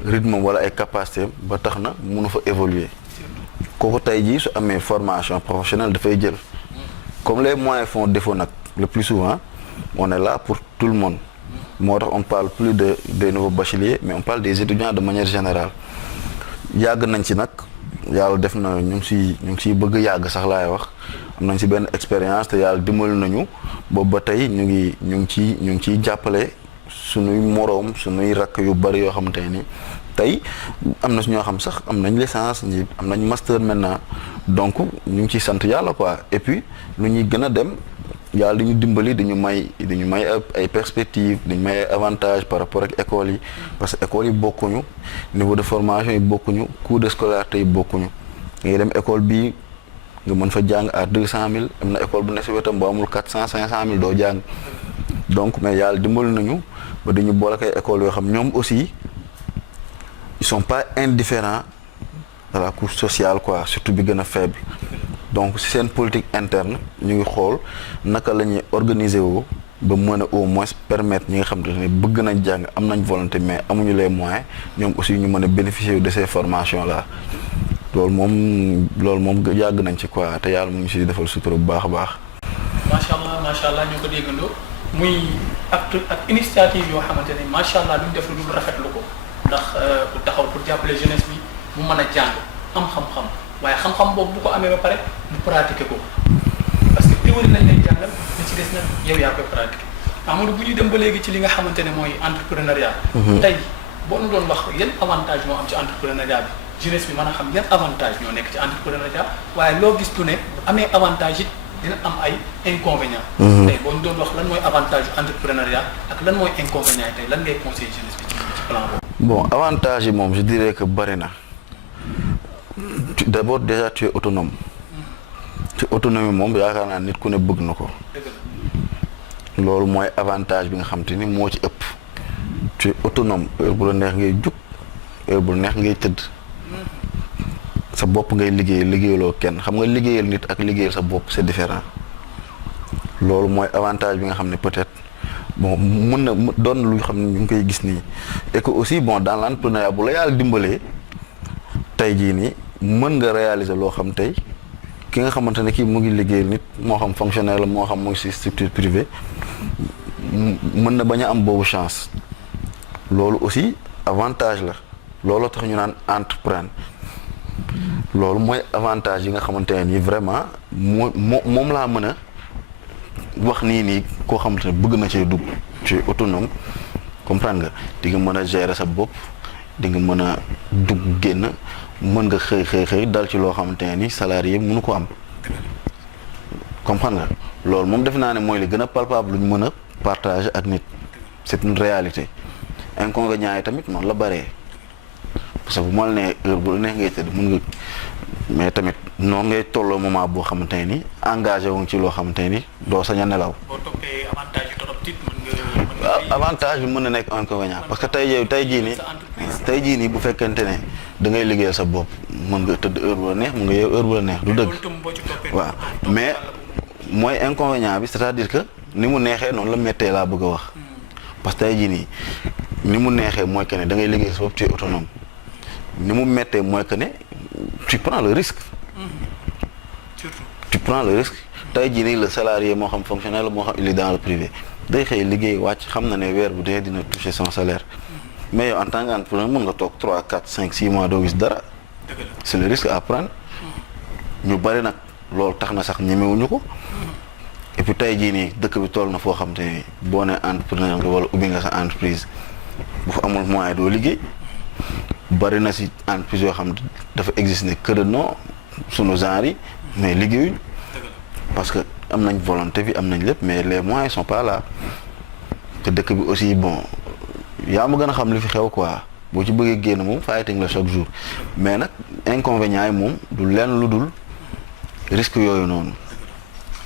rythme wala ay capacité ba tax na mënu fa évoluer kooku tey jii su amee formation professionnelle dafay jël comme les moyens font défaut nag le plus souvent on est là pour tout le monde moo tax on parle plus des nouveaux bacheliers mais on parle des étudiants de manière générale yàgg nañ ci nag yàlla def na ñu ngi siy bëgg yàgg sax laay wax am nañ si benn expérience te yàlla dimbali nañu boobu ba tey ñu ngi ciy jàppale sunuy moroom sunuy rakk yu bari yoo xamante ni tey am na su ñoo xam sax am nañ licence ñi am nañ master maintenant donc ñu ngi ciy sant yàlla quoi et puis lu ñuy gën a dem yàlla di ñu dimbali dañu may ay perspectives dañu may ay avantages par rapport ak écoles yi parce que écoles yi bokkuñu niveau de formation yi bokkuñu coût de scolarité yi bokkuñu ngay dem école bii nga mën fa jàng à 200 000 am na école bu ne si wetam boo amul 400 500 000 doo jàng donc mais yàlla dimbali nañu ba dañu boole ak ay écoles yoo xam ñoom aussi ils sont pas indifférents à la couche sociale quoi surtout bi gën a faible donc si seen politique interne ñu ngi xool naka la ñuy organiser woo ba mën a au moins permettre ñi nga xam ne bëgg nañ jàng am nañ volonté mais amuñu les moyens ñoom aussi ñu mën a bénéficier de ces formations là loolu moom yàgg nañ ci quoi te yàlla mu ngi si defal sutura bu baax a baax. macha allah ñoo ko déggandoo muy acte ak initiative yoo xamante ne macha allah duñ def lu dul rafetlu ko ndax pour taxaw pour jàppale jeunesse bi mu mën a jàng am xam-xam. waaye xam-xam boobu bu ko amee ba pare mu pratiquer ko parce que théorie lañ lay jàngal li ci des nag yow yaa koy pratiquer Amadou bu ñu dem ba léegi ci li nga xamante ne mooy entrepreneuriat. tey boo nu doon wax yan avantage moo am ci entrepreneuriat bi jeunesse bi mën a xam yan avantage ñoo nekk ci entrepreneuriat waaye loo gis tu ne amee avantage it dina am ay inconvénients. tey boo ñu doon wax lan mooy avantage entrepreneuriat ak lan mooy inconvénients tey lan ngay conseiller jeunesse bi ci plan boobu. bon avantage yi moom je dirais que bari na. D'abord déjà tu es autonome ci autonomie moom yaakaar naa nit ku ne bëgg na ko loolu mooy avantage bi nga xam te ni moo ci ëpp tu es autonome heure bu la neex ngay jug heure bu la neex ngay tëdd sa bopp ngay liggéeyaloo kenn xam nga liggéeyal nit ak liggéeyal sa bopp c'est différent loolu mooy avantage bi nga xam ne peut-être bon mën na doon lu xam ne ñu ngi koy gis nii et que aussi bon dans l'entrepreneuriat bu la yàlla dimbalee tey jii nii mën nga réaliser loo xam tey ki nga xamante ne kii mu ngi liggéey nit moo xam fonctionnaire la moo xam mu ngi ci structure privée mën na bañ a am boobu chance loolu aussi avantage la looloo tax ñu naan entreprendre loolu mooy avantage yi nga xamante ne nii vraiment moom laa mën a wax nii koo xamante ne bëgg na cee dugg tu es autonome comprendre nga di nga mën a gérer sa bopp di nga mën a dugg génn mën nga xëy dal ci loo xamante ne ni salarié mënu ko am comprendre nga loolu moom def naa ne mooy li gën a palpable lu ñu mën a partager ak nit c'est une réalité inconvénients yi tamit noonu la bëree parce que bu ma la nee heure bu la neex ngay tëdd mën nga mais tamit noonu ngay tolloo moment boo xamante ne ni engagé wu ci loo xamante ne ni doo sañ a nelaw. boo toppee avantage yi trop tit avantage bi mën na nekk inconvénient parce que tey jii nii bu fekkente ne da ngay liggéeyal sa bopp mën nga tëdd heure bu la neex mën nga yeew heure bu la neex du dëgg waaw mais mooy inconvénient bi c'est-à-dire que ni mu neexee noonu la méttee laa bëgg a wax parce que tey jii nii ni mu neexee mooy que ne da ngay liggéeyal sa bopp tu es autonome ni mu méttee mooy que ne tu prends le risque surtout tu prends le risque tey jii nii le salarié moo xam fonctionnaire la moo xam il est dans le privé day xëy liggéey wàcc xam na ne weer bu dee dina toucher son salaire mais yow en tant qu'entrepreneur mën nga toog 3 4 5 6 mois doo gis dara c'est le risque à prendre ñu bari nag loolu tax na sax ñemewuñu ko et puis tey jii nii dëkk bi toll na foo xam te ni boo nee entrepreneur nga wala ubbi nga sa entreprise bu fa amul moyen doo liggéey bari na si entreprise yoo xam dafa exister que de nom sunu genre yi mais liggéeyuñ parce que am nañ volonté bi am nañ lépp mais les moyens sont pas là te dëkk bi aussi bon yaa ma gën a xam li fi xew quoi boo ci bëggee génn moom fighting la chaque jour mais nag inconvénients yi moom du lenn lu dul risque yooyu noonu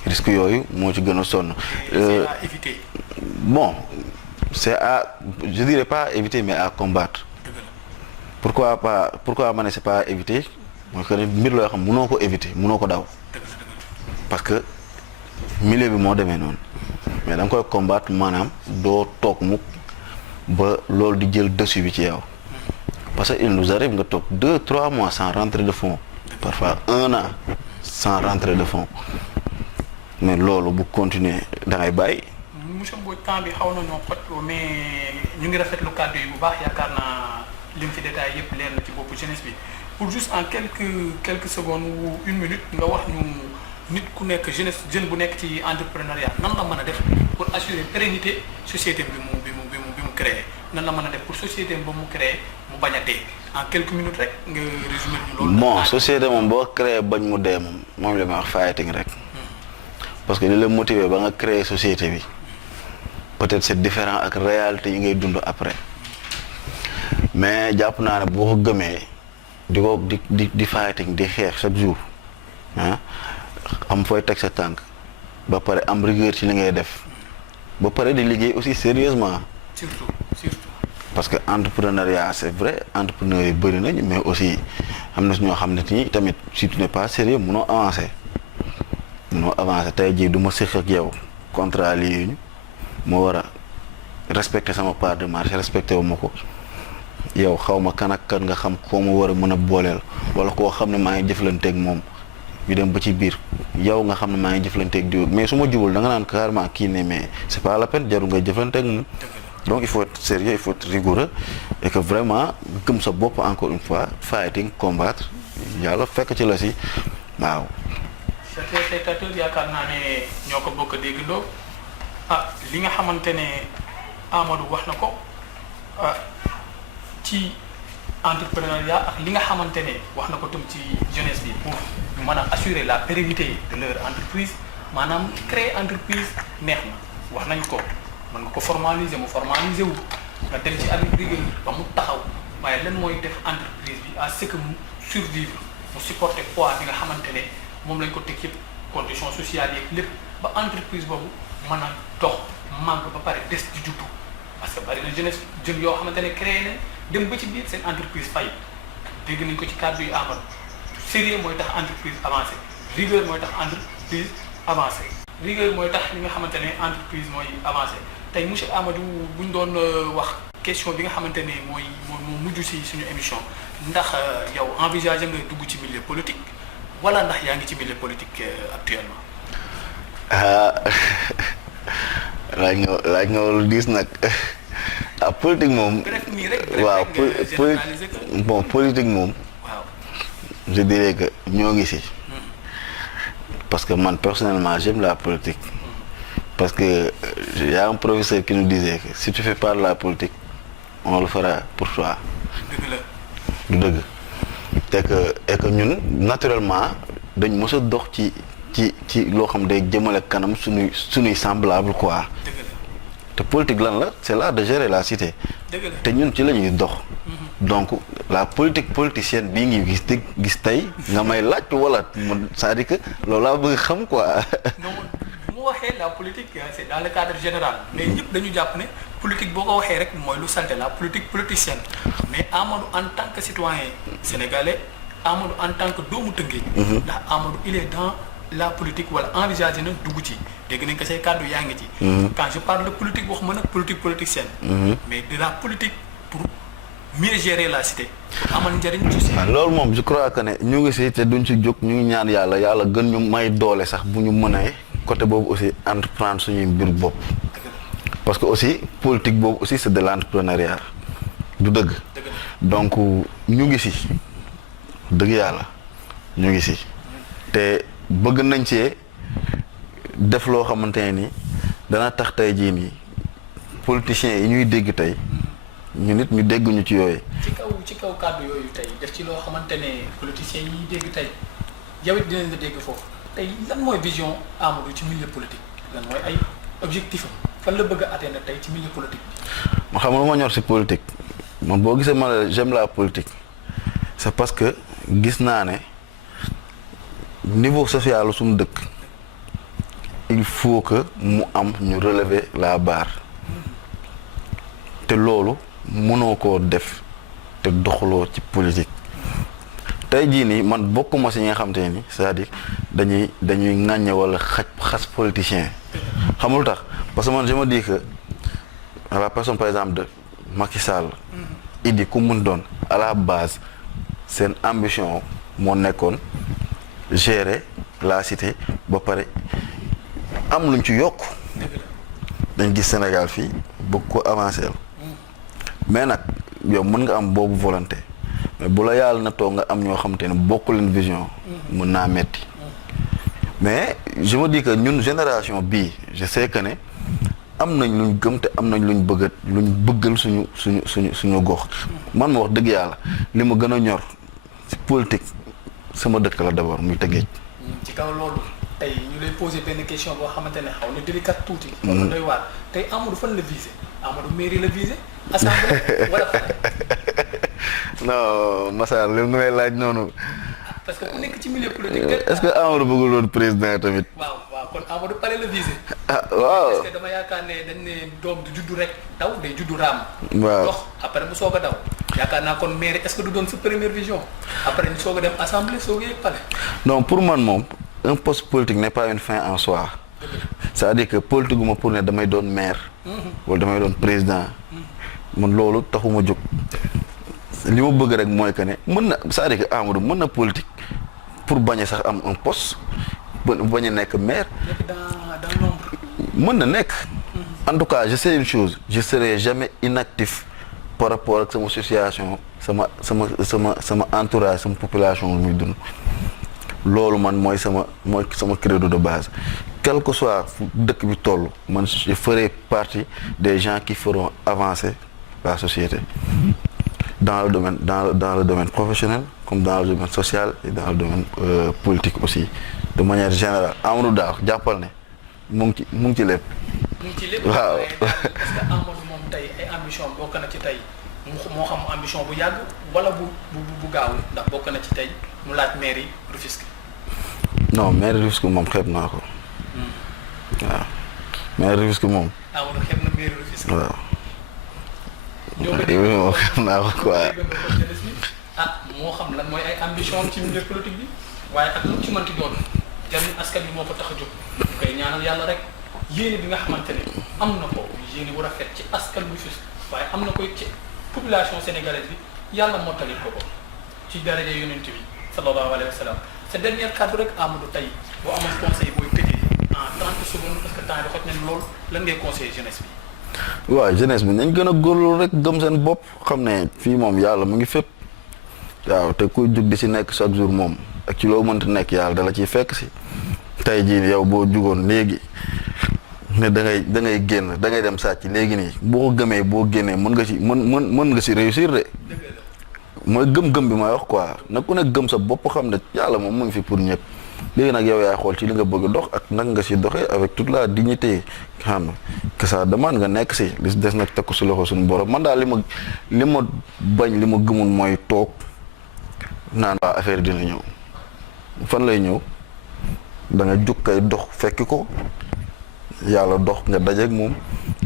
risque yooyu moo ci gën a sonn. c'est à éviter. Bon c'est à je dirais pas à éviter mais à combattre. pourquoi ma ne c'est pas à éviter mooy que mbir loo xam mënoo ko éviter mënoo ko daw parce que milieu bi moo demee noonu mais da nga koy combattre maanaam doo toog mukk ba loolu di jël dessus bi ci yow parce que il nous arrive nga toog 2-3 mois sans rentrée de fonds parfois 1 an sans rentrée de fonds mais loolu bu continuer da ngay bàyyi monsieur Mbodj temps bi xaw nañoo xoj mais ñu ngi rafetlu kàddu yi bu baax yaakaar naa lim fi détail yëpp leer na ci boppu jeunesse bi pour juste en quelques secondes ou une minute nga wax ñu nit ku nekk jeune bu nekk ci entrepreneuriat nan la mën a def pour assurer pérennité société bi mu créé nan la mën a def pour société ba mu créé mu bañ a dee en quelques minutes rek nga résumé ñu loolu. bon société moom boo créé bañ mu dee moom li ma wax fighting rek. parce que li la motiver ba nga créer société bi peut-être c'est différent ak réalité yi ngay dund après mais jàpp naa ne boo ko gëmee di fighting di xeex chaque jour ah am fooy teg sa tànk ba pare am rigueur ci li ngay def ba pare di liggéey aussi sérieusement surtout parce que entrepreneuriat c'est vrai entrepreneur yi bëri nañ mais aussi am na ñoo xam ne ni tamit si tu n'es pas sérieux munoo avancer tey jii du ma séq ak yow contrat lii ñu moo war a respecter sama part de marché respecté wu ma ko yow xaw ma kan ak kan nga xam koo ma war a mën a booleel wala koo xam ne maa ngi jëflanteeg moom ñu dem ba ci biir yow nga xam ne maa ngi jëflanteeg diw mais su ma jubul da nga naan carrément kii ne mais c'est pas la peine jarul ngay jëflanteeg moom donc il faut être sérieux il faut être rigoureux et que vraiment gëm sa bopp encore une fois fighting combattre yàlla fekk ci la si waaw. téléspectateurs yaakaar naa ne ñoo ko bokk déggandoo li nga xamante ne Amadou wax na ko ci entrepreneuriat ak li nga xamante ne wax na ko tam ci jeunesse bi pour ñu mën a assurer la pérennité de leur entreprise maanaam créer entreprise neex na wax nañ ko mën nga ko formaliser mu formaliser wu nga dem ci agriculture ba mu taxaw waaye lan mooy def entreprise bi à ce que mu survivre mu supporter poids bi nga xamante ne moom lañ ko teg yëpp conditions sociales yeeg lépp ba entreprise boobu mën a dox màgg ba pare des di juddu parce que bari na jeunesse jeunes yoo xamante ne créé nañ dem ba ci biir seen entreprise fay dégg nañ ko ci cadre yu amal sérieux mooy tax entreprise avancé rigueur mooy tax entreprise avancé rigueur mooy tax li nga xamante ne entreprise mooy avancé tey monsieur Amadou bu ñu doon wax question bi nga xamante ne mooy moo mujj si suñu émission ndax yow envisager nga dugg ci milieu politique wala ndax yaa ngi ci milieu politique actuellement. laaj nga lu diis nag politique moom. waaw bon politique moom. waaw je dirais que ñoo ngi si. parce que man personnellement j'aime la politique. parce que y a un professeur qui nous disait que si tu fais pas de la politique on le fera pour toi. dëgg la. du dëgg. et que ñun naturellement dañ mës a dox ci loo xam day jëmale kanam suñuy semblable quoi. te politique lan la c'est l'art de gérer la cité. te ñun ci la ñuy dox. donc la politique politicienne bii ngi gis tey nga may laaj wala c'est-à-dire que loolu laa bëgg xam quoi. non bu ma waxee la politique c'est dans le cadre général mais ñëpp dañu jàpp ne politique boo ko waxee rek mooy lu salte la politique politicienne mais Amadou en tant que citoyen sénégalais Amadou en tant que doomu Tëngéej. ndax Amadou il est dans la politique wala envisagé na dugg ci dégg nañ ko say kàddu yaa ngi ci. quand je parle de politique waxuma nag politique politicienne. mais de la politique pour mieux gérer la cité pour amal njëriñ social. loolu moom je crois que ne ñu ngi si te duñ si jóg ñu ngi ñaan yàlla gën ñu may doole sax bu ñu mënee côté boobu aussi entreprendre suñuy mbir bopp. parce que aussi politique boobu aussi c'est de l'entrepreneuriat du dëgg. donc ñu ngi si dëgg yàlla ñu ngi si te bëgg nañ cee def loo xamante ne ni dana tax tey jii nii politiciens yi ñuy dégg tey ñu nit ñu dégg ñu ci yooyu. ci kaw kàddu yooyu tey def ci loo xamante ne politiciens yi ñuy dégg tey yow it dinañ la dégg foofu tey lan mooy vision Amadou ci milieu politique lan mooy ay objectif am fan la bëgg a atteindre tey ci milieu politique bi. ma xam nga ma ñor si politique man boo gisee ma j'aime la politique c'est parce que gis naa ne niveau social suñu dëkk il faut que mu am ñu relever la barre te loolu mënoo koo def te doxaloo ci politique tey jii nii man bokkuma si ñi nga xam te ni c'est-à-dire dañuy ŋàññe wala xas politicien xamul tax parce que man je me dis que à la personne par exemple de Macky Sall Idi ku mun doon à la base seen ambition moo nekkoon gérer la cité ba pare am luñ ci yokk dañ gis Sénégal fii bëgg ko avancer mais nag yow mën nga am boobu volonté mais bu la yàlla na toog nga am ñoo xamante ne bokku leen vision mën naa metti mais je me dis que ñun génération bii je sais que ne am nañ luñ gëm te am nañ luñ bëggal suñu gox man ma wax dëgg yàlla li ma gën a ñor ci politique sama dëkk la d'abord muy Tëngéej. ci kaw loolu tey ñu lay poser benn question boo xamante ne xaw na délicat tuuti. wala doy waar tey Amadou fan la visé Amadou mairie la visé assemblée wala fan. non Massar li nga may laaj noonu. parce que ku nekk ci milieu politique. est-ce que Amadou bëggul woon président tamit. waaw kon Amadou pare la visé. waaw parce que dama yaakaar ne dañ ne doom du juddu rek daw day juddu raam. waaw dox après mu soog a daw. yaakaar naa kon mairie est-ce que du doon sa première vision après ñu soog a dem assemblée soog a yegg palais. non pour man moom un poste politique n'est pas une fin en soi. c'est-à-dire que politique gu ma pour ne damay doon maire. wala damay doon président. man loolu taxuma jóg. li ma bëgg rek mooy que ne mën na c'est-à-dire que Amadou mën na politique pour bañ a sax am un poste bañ a nekk maire. dans l'ombre. mën na nekk. en tout cas je sais une chose je serai jamais inactif par rapport ak sama association sama entourage sama population muy dund. loolu man mooy sama credo de base quel que soit fu dëkk bi toll man je ferai partie des gens qui feront avancer la société. dans le domaine professionnel comme dans le domaine social et dans le domaine politique aussi de manière générale Amadou daal jàppal ne mu ngi ci lépp. mu ngi ci lépp waaw est-ce que Amadou moom tey ay ambition bokk na ci tey moo xam ambition bu yàgg wala bu gaaw ndax bokk na ci tey mu laaj mairie Rufisque. non mairie Rufisque moom xeeb naa ko. waaw mairie Rufisque moom. Amadou xeeb na mairie Rufisque. waaw. ñoo xam naa ko quoi. moo xam lan mooy ay ambition ci milieu politique bi waaye ak lu ci mënti doon jariñ askan bi moo ko tax a jóg ñu koy ñaanal yàlla rek yéene bi nga xamante ne am na ko yéene bu rafet ci askan bu fis waaye am na koy ci population sénégalaise bi yàlla mottali ko ci daraja yonent bi sallallahu alayhi wa sallam sa dernier cadre rek Amadou tey boo amoon conseil booy tëjee en 30 secondes parce que temps bi xoj nañ lool lan ngay conseiller jeunesse bi. waaw jeunesse bi nañ gën a góorlu rek gëm seen bopp xam ne fii moom yàlla mu ngi fépp waaw te kuy jug di si nekk chaque jour moom ak ci loo mënta nekk yàlla dala ciy fekk si tey jii yow boo jugoon léegi ne da ngay génn da ngay dem sàcc léegi nii boo ko gëmee boo génnee mën nga si réussir de mooy gëm-gëm bi may wax quoi nag ku nekk gëm sa bopp xam ne yàlla moom mu ngi fi pour ñëpp léegi nag yow yaay xool ci li nga bëgg dox ak nag nga si doxee avec toute la dignité xam que ça demande nga nekk si li des nag teg ko si loxo suñu borom man daal li ma bañ li ma gëmul mooy toog naan waa affaire dina ñëw fan lay ñëw da nga jug kay dox fekki ko yàlla dox nga dajeeg moom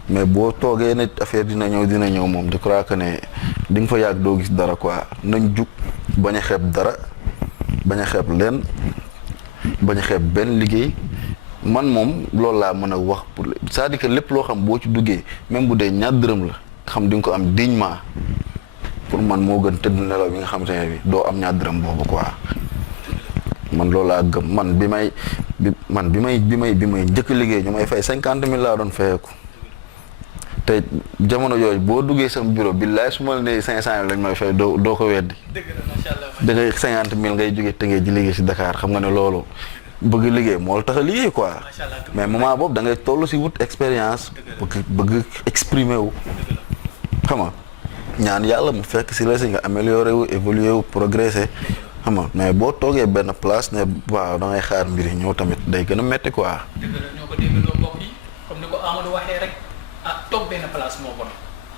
mais boo toogee ne affaire dina ñëw moom je crois que ne di nga fa yàgg doo gis dara quoi nañ jug bañ a xeeb dara bañ a xeeb leen bañ a xeeb benn liggéey man moom loolu laa mën a wax pour c'est-à-dire que lépp loo xam boo ci duggee même bu dee ñaar dërëm la xam di nga ko am dignement pour man moo gën tëdd nelaw bi nga xam te ne bi doo am ñaar dërëm boobu quoi man loolu laa gëm man bi may njëkk liggéey ñu may fay 50 000 laa doon fayeeku te jamono yooyu boo duggee sama bureau billaay su ma la nee 500 000 lañ may fay doo ko weddi. dëgg la macha allah da ngay 50 000 ngay jógee Tëngéej ji liggéey si Dakar xam nga ne loolu bëgg liggéey moo la tax a liggéey quoi mais moment boobu da ngay toll si wut expérience bëgg exprimer wu xam nga ñaan yàlla mu fekk si la si nga améliorer wu évoluer wu progresser xam nga mais boo toogee benn place ne waaw da ngay xaar mbir yi ñëw tamit day gën a metti quoi. dëgg la ñoo ko déggandoo mbokk yi comme ni ko Amadou waxee rek toog benn place moo bon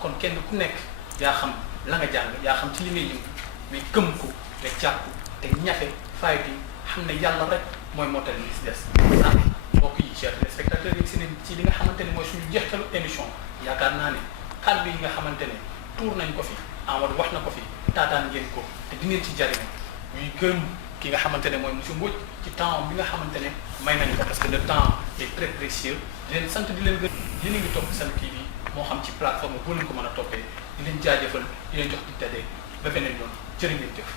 kon kenn ku nekk yaa xam la nga jàng yaa xam ci li ngay yëngu mais gëm ko te jàpp te ñafe fay bi xam ne yàlla rek mooy mottali li si des mbokk yi chers téléspectateurs yi ci li nga xamante ne mooy suñu jeextalu émission yaakaar naa ne kàddu yi nga xamante ne tuur nañ ko fi Amadou wax na ko fi taataan ngeen ko te di ngeen ci jariñu ñuy gërëm ki nga xamante ne mooy monsieur Mbodj ci temps bi nga xamante ne may nañu ko parce que le temps est très précieux di leen sant di leen gërëm yéen a ngi topp Sen TV moo xam ci plateforme boo leen ko mën a toppee di leen jaajëfal di leen jox di daje ba beneen yoon jërë ngeen jëf